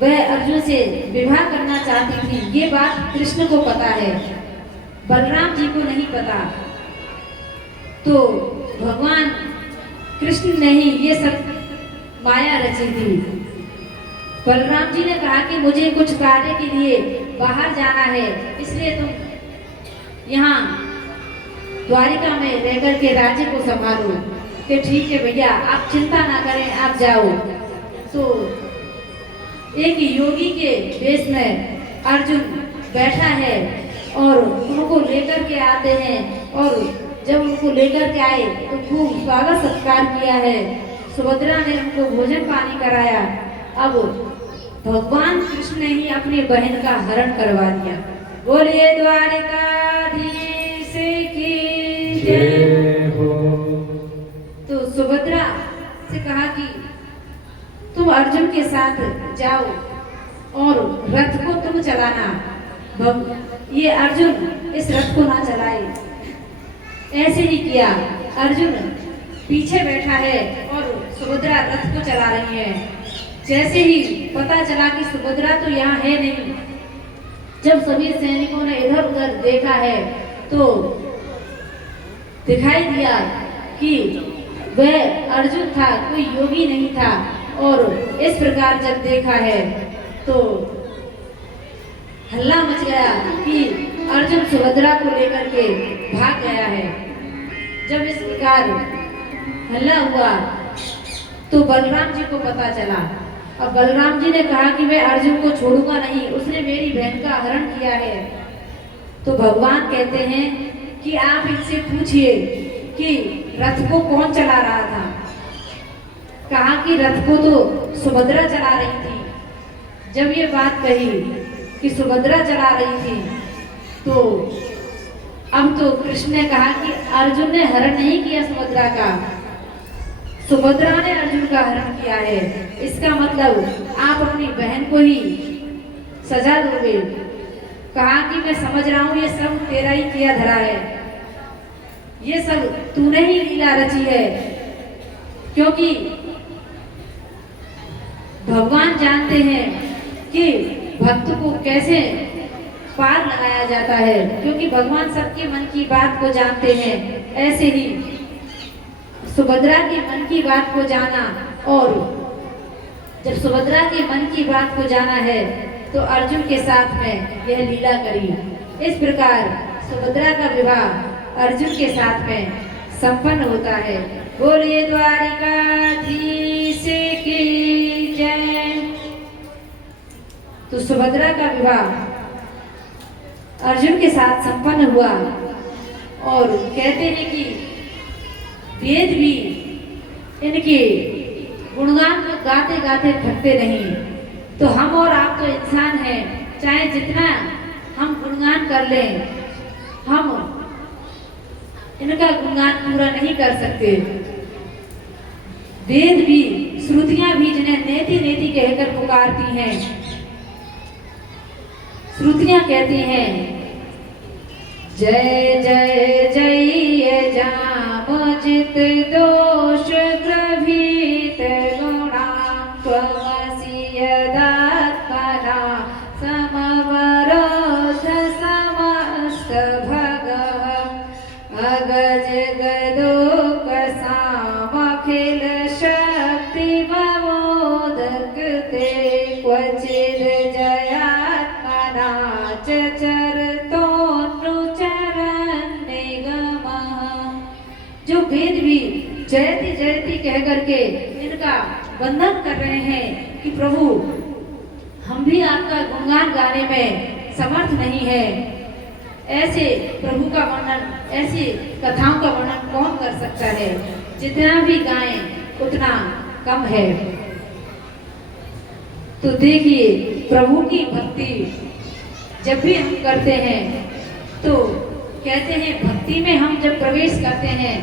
वह अर्जुन से विवाह करना चाहती थी। ये बात कृष्ण को पता है, बलराम जी को नहीं पता। तो भगवान कृष्ण ने ही ये सब माया रची थी। बलराम जी ने कहा कि मुझे कुछ कार्य के लिए बाहर जाना है, इसलिए तुम यहाँ द्वारिका में रहकर के राज्य को संभालो। कि ठीक है भैया, आप चिंता ना करें, आप जाओ। तो एक योगी के वेश में अर्जुन बैठा है और उनको लेकर के आते हैं, और जब उनको लेकर के आए तो खूब स्वागत सत्कार किया है। सुभद्रा ने उनको भोजन पानी कराया। अब भगवान कृष्ण ने ही अपनी बहन का हरण करवा दिया। बोलिए द्वारिकाधीश की जय हो। तो सुभद्रा से कहा कि तुम अर्जुन के साथ जाओ और रथ को तुम चलाना, ये अर्जुन इस रथ को ना चलाए। ऐसे ही किया, अर्जुन पीछे बैठा है और सुभद्रा रथ को चला रही है। जैसे ही पता चला कि सुभद्रा तो यहाँ है नहीं, जब सभी सैनिकों ने इधर उधर देखा है तो दिखाई दिया कि वह अर्जुन था, कोई योगी नहीं था। और इस प्रकार जब देखा है तो हल्ला मच गया कि अर्जुन सुभद्रा को लेकर के भाग गया है। जब इस प्रकार हल्ला हुआ तो बलराम जी को पता चला। अब बलराम जी ने कहा कि मैं अर्जुन को छोड़ूंगा नहीं, उसने मेरी बहन का हरण किया है। तो भगवान कहते हैं कि आप इनसे पूछिए कि रथ को कौन चला रहा था। कहा कि रथ को तो सुभद्रा चला रही थी। जब ये बात कही कि सुभद्रा चला रही थी तो अब तो कृष्ण ने कहा कि अर्जुन ने हरण नहीं किया सुभद्रा का, सुभद्रा ने अर्जुन का हरण किया है। इसका मतलब आप अपनी बहन को ही सजा दोगे। कहा कि मैं समझ रहा हूँ ये सब तेरा ही किया धरा है, ये सब तूने ही लीला रची है, क्योंकि भगवान जानते हैं कि भक्त को कैसे पार लगाया जाता है, क्योंकि भगवान सबके मन की बात को जानते हैं। ऐसे ही सुभद्रा के मन की बात को जाना, और जब सुभद्रा के मन की बात को जाना है तो अर्जुन के साथ में यह लीला करी। इस प्रकार सुभद्रा का विवाह अर्जुन के साथ में संपन्न होता है। बोलिए द्वारिकाधीश की जय। तो सुभद्रा का विवाह अर्जुन के साथ संपन्न हुआ, और कहते हैं कि वेद भी इनके गुणगान को गाते गाते थकते नहीं। तो हम और आप तो इंसान हैं, चाहे जितना हम गुणगान कर लें, हम इनका गुणगान पूरा नहीं कर सकते। वेद भी, श्रुतियां भी जिन्हें नेति नेति कहकर पुकारती हैं, श्रुतियां कहती हैं जय जय जय जामजित दोष ग्रभीत गुणा त्वमसि यदात्मना समवरोध समस्त भगः अगज गदोक वेद भी जयति जयति कह करके इनका वंदन कर रहे हैं कि प्रभु हम भी आपका गुणगान गाने में समर्थ नहीं है। ऐसे प्रभु का वर्णन, ऐसी कथाओं का वर्णन कौन कर सकता है? जितना भी गाएं उतना कम है। तो देखिए, प्रभु की भक्ति जब भी हम करते हैं तो कहते हैं भक्ति में हम जब प्रवेश करते हैं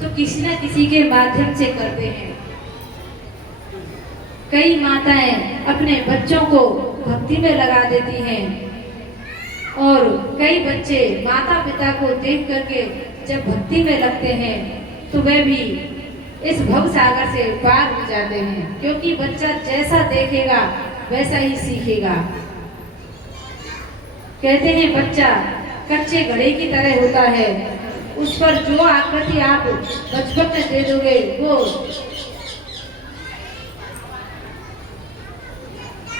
तो किसी न किसी के माध्यम से करते हैं। कई माताएं अपने बच्चों को भक्ति में लगा देती हैं और कई बच्चे माता पिता को देख करके जब भक्ति में लगते हैं तो वे भी इस भव सागर से पार हो जाते हैं, क्योंकि बच्चा जैसा देखेगा वैसा ही सीखेगा। कहते हैं बच्चा कच्चे घड़े की तरह होता है, उस पर जो आकृति आप बचपन में दे दोगे वो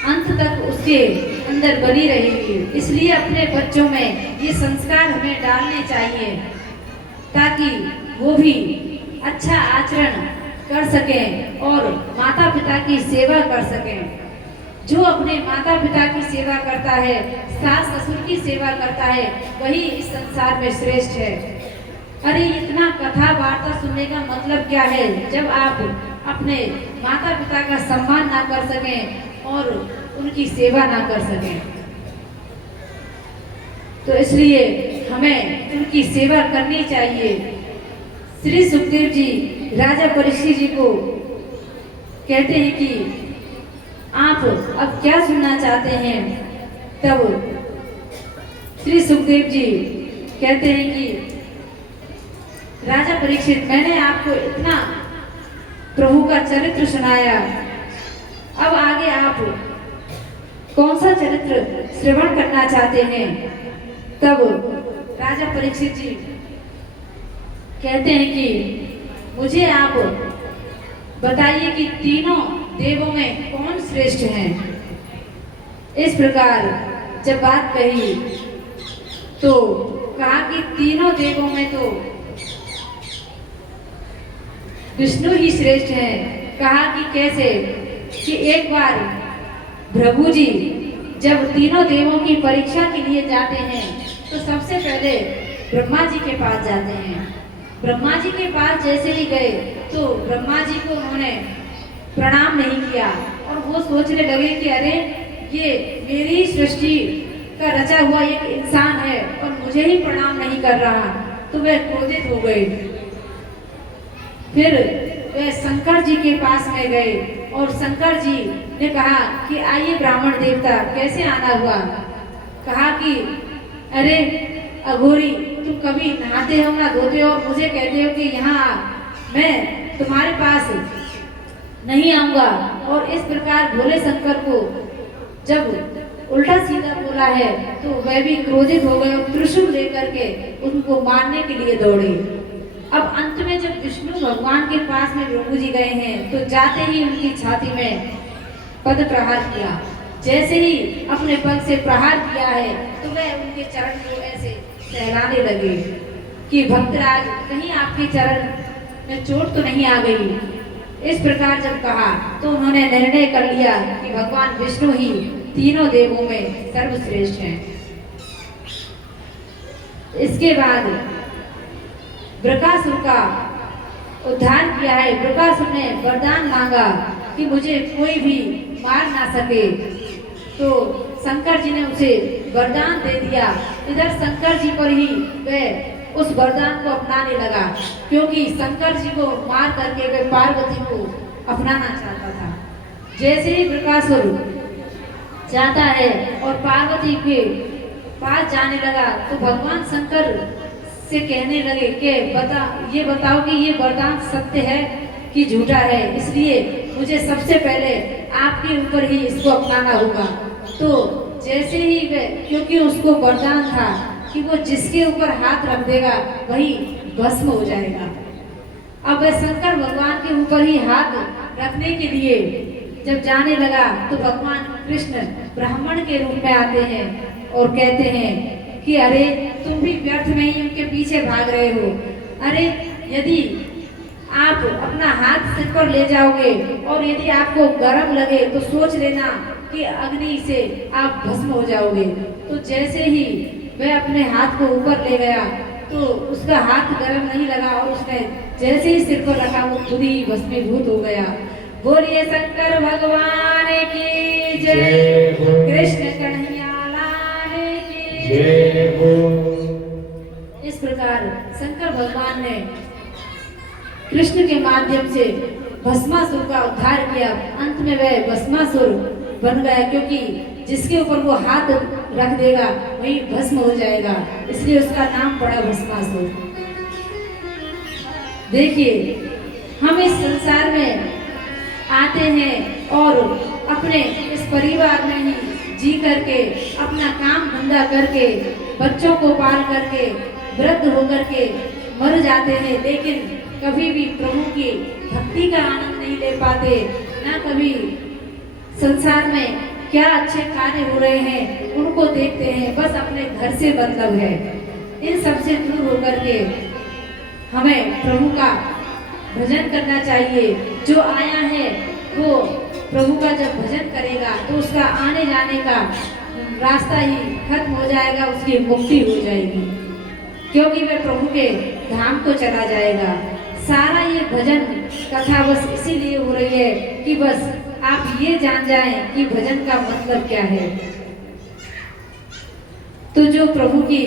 अंत तक उसके अंदर बनी रहेगी। इसलिए अपने बच्चों में ये संस्कार हमें डालने चाहिए ताकि वो भी अच्छा आचरण कर सकें और माता पिता की सेवा कर सकें। जो अपने माता पिता की सेवा करता है, सास ससुर की सेवा करता है, वही इस संसार में श्रेष्ठ है। अरे इतना कथा वार्ता सुनने का मतलब क्या है जब आप अपने माता पिता का सम्मान ना कर सकें और उनकी सेवा ना कर सकें। तो इसलिए हमें उनकी सेवा करनी चाहिए। श्री सुखदेव जी राजा परीक्षित जी को कहते हैं कि आप अब क्या सुनना चाहते हैं? तब श्री सुखदेव जी कहते हैं कि राजा परीक्षित, मैंने आपको इतना प्रभु का चरित्र सुनाया, अब आगे आप कौन सा चरित्र श्रवण करना चाहते हैं? तब राजा परीक्षित जी कहते हैं कि मुझे आप बताइए कि तीनों देवों में कौन श्रेष्ठ हैं। इस प्रकार जब बात कही तो कहा कि तीनों देवों में तो विष्णु ही श्रेष्ठ हैं। कहा कि कैसे? कि एक बार प्रभु जी जब तीनों देवों की परीक्षा के लिए जाते हैं तो सबसे पहले ब्रह्मा जी के पास जाते हैं। ब्रह्मा जी के पास जैसे ही गए तो ब्रह्मा जी को उन्होंने प्रणाम नहीं किया और वो सोचने लगे कि अरे ये मेरी सृष्टि का रचा हुआ एक इंसान है और मुझे ही प्रणाम नहीं कर रहा। तो वे क्रोधित हो गए। फिर वे शंकर जी के पास में गए और शंकर जी ने कहा कि आइए ब्राह्मण देवता, कैसे आना हुआ? कहा कि अरे अघोरी, तुम कभी नहाते हो ना धोते हो और मुझे कहते हो कि यहाँ आ, मैं तुम्हारे पास नहीं आऊंगा। और इस प्रकार भोले शंकर को जब उल्टा सीधा बोला है तो वह भी क्रोधित हो गए और त्रिशूल लेकर के उनको मारने के लिए दौड़े। अब अंत में जब विष्णु भगवान के पास में प्रभु जी गए हैं तो जाते ही उनकी छाती में पद प्रहार किया। जैसे ही अपने पद से प्रहार किया है तो वह उनके चरण को ऐसे सहलाने लगे कि भक्तराज, कहीं आपके चरण में चोट तो नहीं आ गई। इस प्रकार जब कहा तो उन्होंने निर्णय कर लिया कि भगवान विष्णु ही तीनों देवों में सर्वश्रेष्ठ हैं। इसके बाद बृकासुर का उद्धार किया है। बृकासुर ने वरदान मांगा कि मुझे कोई भी मार ना सके, तो शंकर जी ने उसे वरदान दे दिया। इधर शंकर जी पर ही वह उस वरदान को अपनाने लगा, क्योंकि शंकर जी को मार करके वह पार्वती को अपनाना चाहता था। जैसे ही बृकासुर जाता है और पार्वती के पास जाने लगा तो भगवान शंकर से कहने लगे कि ये बताओ कि ये वरदान सत्य है कि झूठा है, इसलिए मुझे सबसे पहले आपके ऊपर ही इसको अपनाना होगा। तो जैसे ही वह, क्योंकि उसको वरदान था कि वो जिसके ऊपर हाथ रख देगा वही भस्म हो जाएगा। अब वह शंकर भगवान के ऊपर ही हाथ रखने के लिए जब जाने लगा तो भगवान कृष्ण ब्राह्मण के रूप में आते हैं और कहते हैं कि अरे तुम भी व्यर्थ में ही उनके पीछे भाग रहे हो। अरे यदि आप अपना हाथ सिर पर ले जाओगे और यदि आपको गर्म लगे तो सोच लेना कि अग्नि से आप भस्म हो जाओगे। तो जैसे ही वह अपने हाथ को ऊपर ले गया तो उसका हाथ गर्म नहीं लगा और उसने जैसे ही सिर पर रखा वो खुद ही भस्मीभूत हो गया। बोलिए शंकर भगवान की जय, कृष्ण कन्हैया लाल की जय हो। इस प्रकार शंकर भगवान ने कृष्ण के माध्यम से भस्मासुर का उद्धार किया। अंत में वह भस्मासुर बन गया, क्योंकि जिसके ऊपर वो हाथ रख देगा वही भस्म हो जाएगा, इसलिए उसका नाम पड़ा भस्मासुर। देखिए, हम इस संसार में आते हैं और अपने इस परिवार में ही जी करके, अपना काम धंधा करके, बच्चों को पाल करके, वृद्ध होकर के मर जाते हैं, लेकिन कभी भी प्रभु की भक्ति का आनंद नहीं ले पाते। ना कभी संसार में क्या अच्छे कार्य हो रहे हैं उनको देखते हैं, बस अपने घर से मतलब है। इन सब से दूर होकर के हमें प्रभु का भजन करना चाहिए। जो आया है वो प्रभु का जब भजन करेगा तो उसका आने जाने का रास्ता ही खत्म हो जाएगा, उसकी मुक्ति हो जाएगी, क्योंकि वह प्रभु के धाम को चला जाएगा। सारा ये भजन कथा बस इसीलिए हो रही है कि बस आप ये जान जाएं कि भजन का मतलब क्या है। तो जो प्रभु की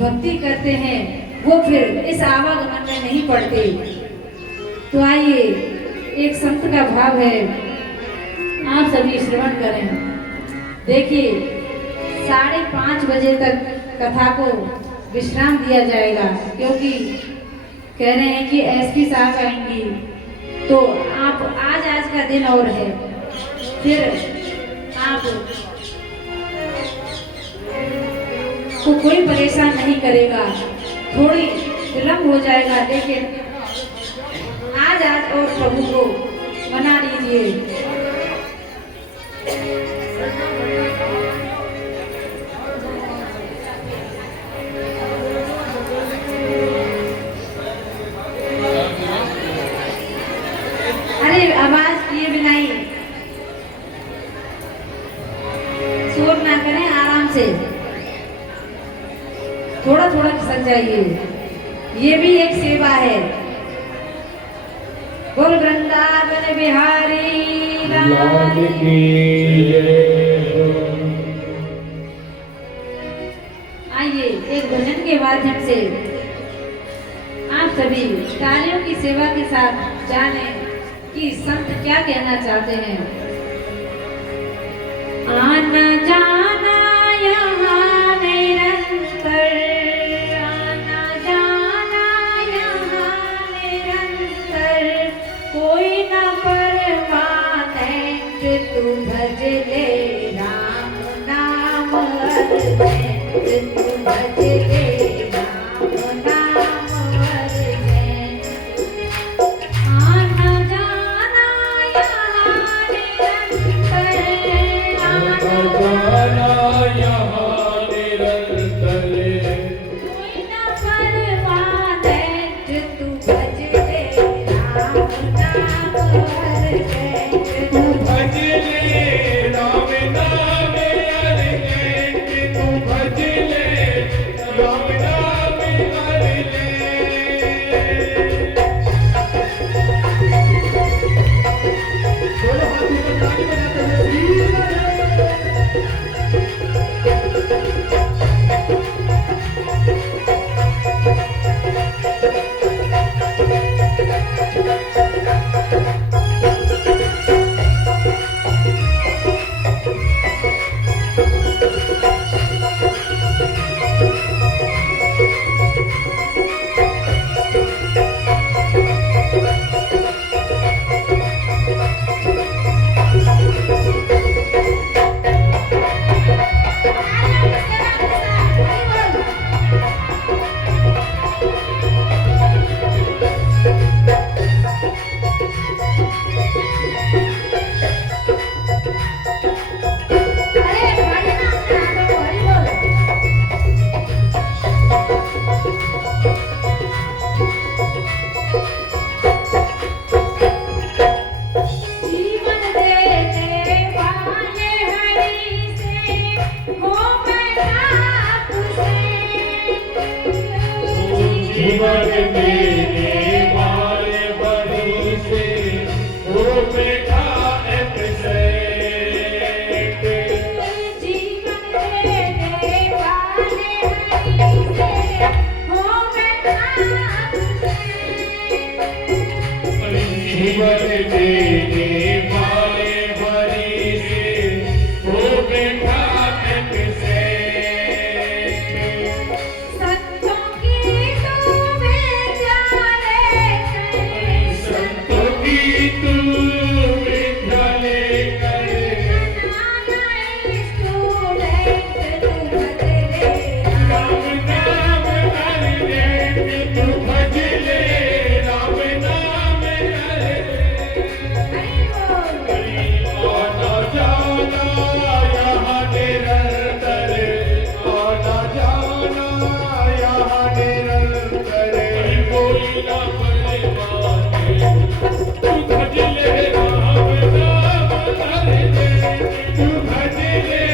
भक्ति करते हैं वो फिर इस आवागमन में नहीं पड़ते। तो आइए, एक संत का भाव है, आप सभी श्रवण करें। देखिए, 5:30 बजे तक कथा को विश्राम दिया जाएगा, क्योंकि कह रहे हैं कि एसपी साहब आएंगी। तो आप आज का दिन और है, फिर आप को कोई परेशान नहीं करेगा, थोड़ी विलम्ब हो जाएगा, लेकिन आज और प्रभु को मना लीजिए। अरे आवाज किए बिना ही शोर ना करें, आराम से थोड़ा थोड़ा खिसक जाइए, ये भी एक सेवा है। बोल वृंदावन बिहारी लाल की जय हो। आइए, एक भजन के माध्यम से आप सभी तालियों की सेवा के साथ जाने कि संत क्या कहना चाहते हैं। आना जाना यहाँ निरंतर, आना जाना यहाँ निरंतर, कोई न परमानेंट, तू भज ले राम नाम अर्जेंट, तू भज ले राम नाम अर्जेंट। आना जाना यहाँ निरंतर, आना जीवन देने वाले बड़ी से वो बेटा एब्सेंट। जीवन देने वाले हरि से हो बैठा जीवन देने वाले बड़ी से वो बेटा एब्सेंट। संतों की तू विद्यालय संतों की तू विद्यालय करे, स्टूडेंट तू बदले राम नाम हर जैन तू भज ले, राम नाम हर आना जाना यहाँ निरंतर, आना जाना यहाँ निरंतर। कोई ना परवाने तू भज ले, राम नाम हर जैन तू भज ले,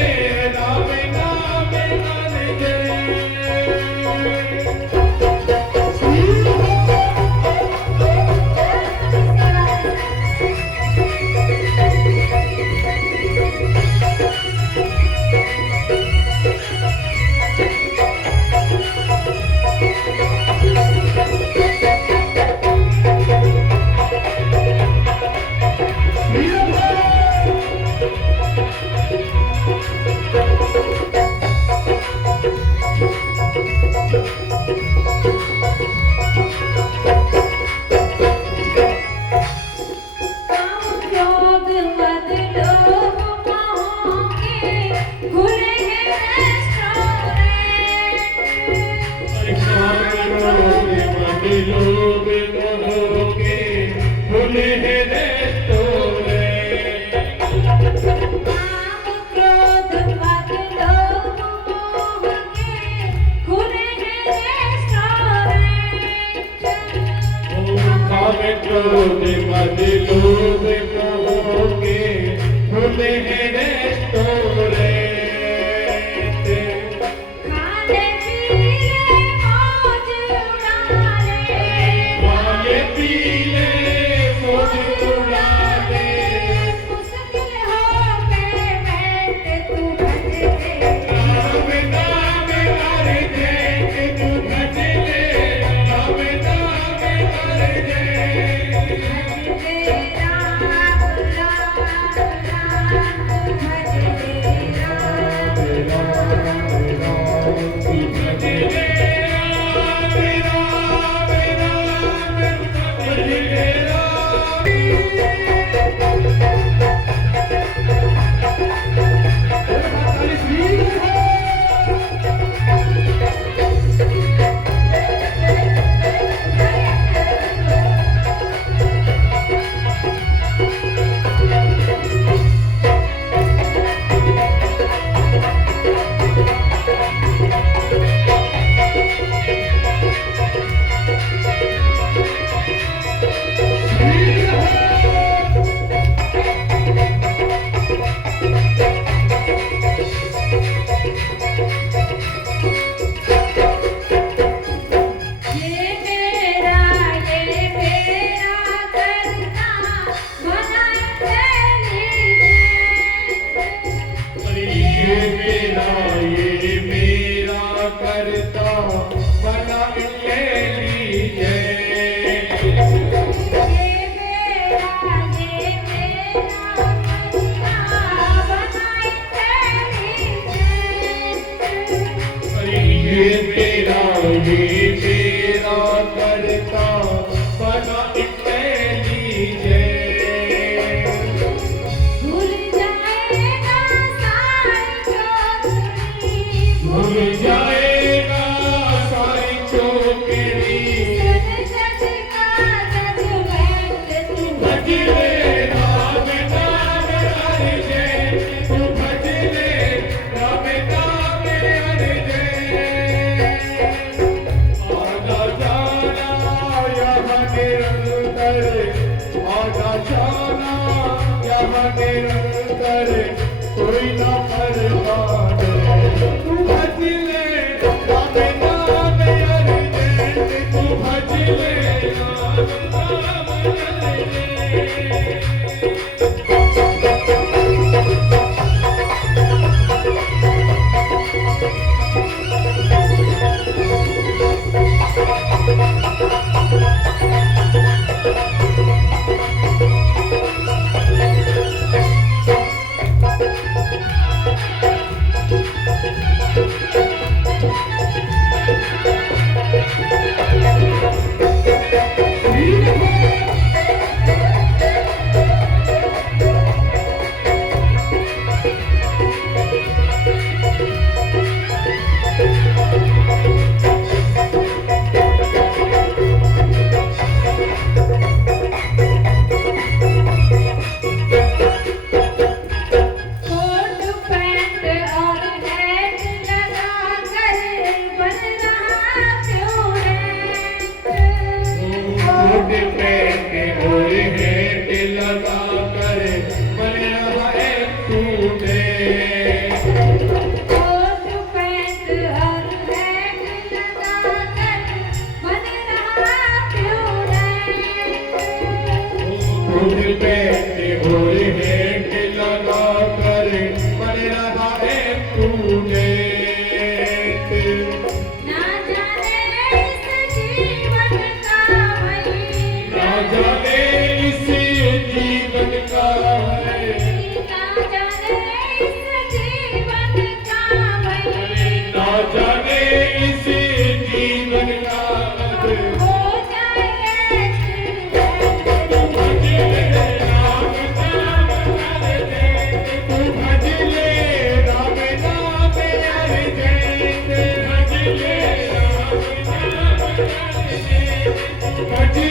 राम नाम हर जैन। काम क्रोध मद लोभ मोह के खुले हैं रेस्टोरेंट। काम क्रोध मद लोभ मोह के खुले हैं रेस्टोरेंट। खाने पीने मौज उड़ाने मुश्किल हो पेमेंट तू भज ले निरंतर कोई ना परवाने तू भज ले राम नाम हरि जय तू भज ले राम नाम कोट पैंट और हैट लगा कर बन रहा क्यों कोट है पैंट और हैट लगा कर बन रहा है तूने कोट पैंट और हैट लगा कर बन रहा क्यों है कोट पैंट और हैट लगा कर बन रहा है तूने ना जाने इस जीवन का वही ना जाने इस जीवन का है ना जाने इस जीवन का वही ना जाने इस जीवन का अंत हो जाए भज ले राम नाम हर जय तू भज ले राम नाम हर जय भज ले राम नाम हर जय भज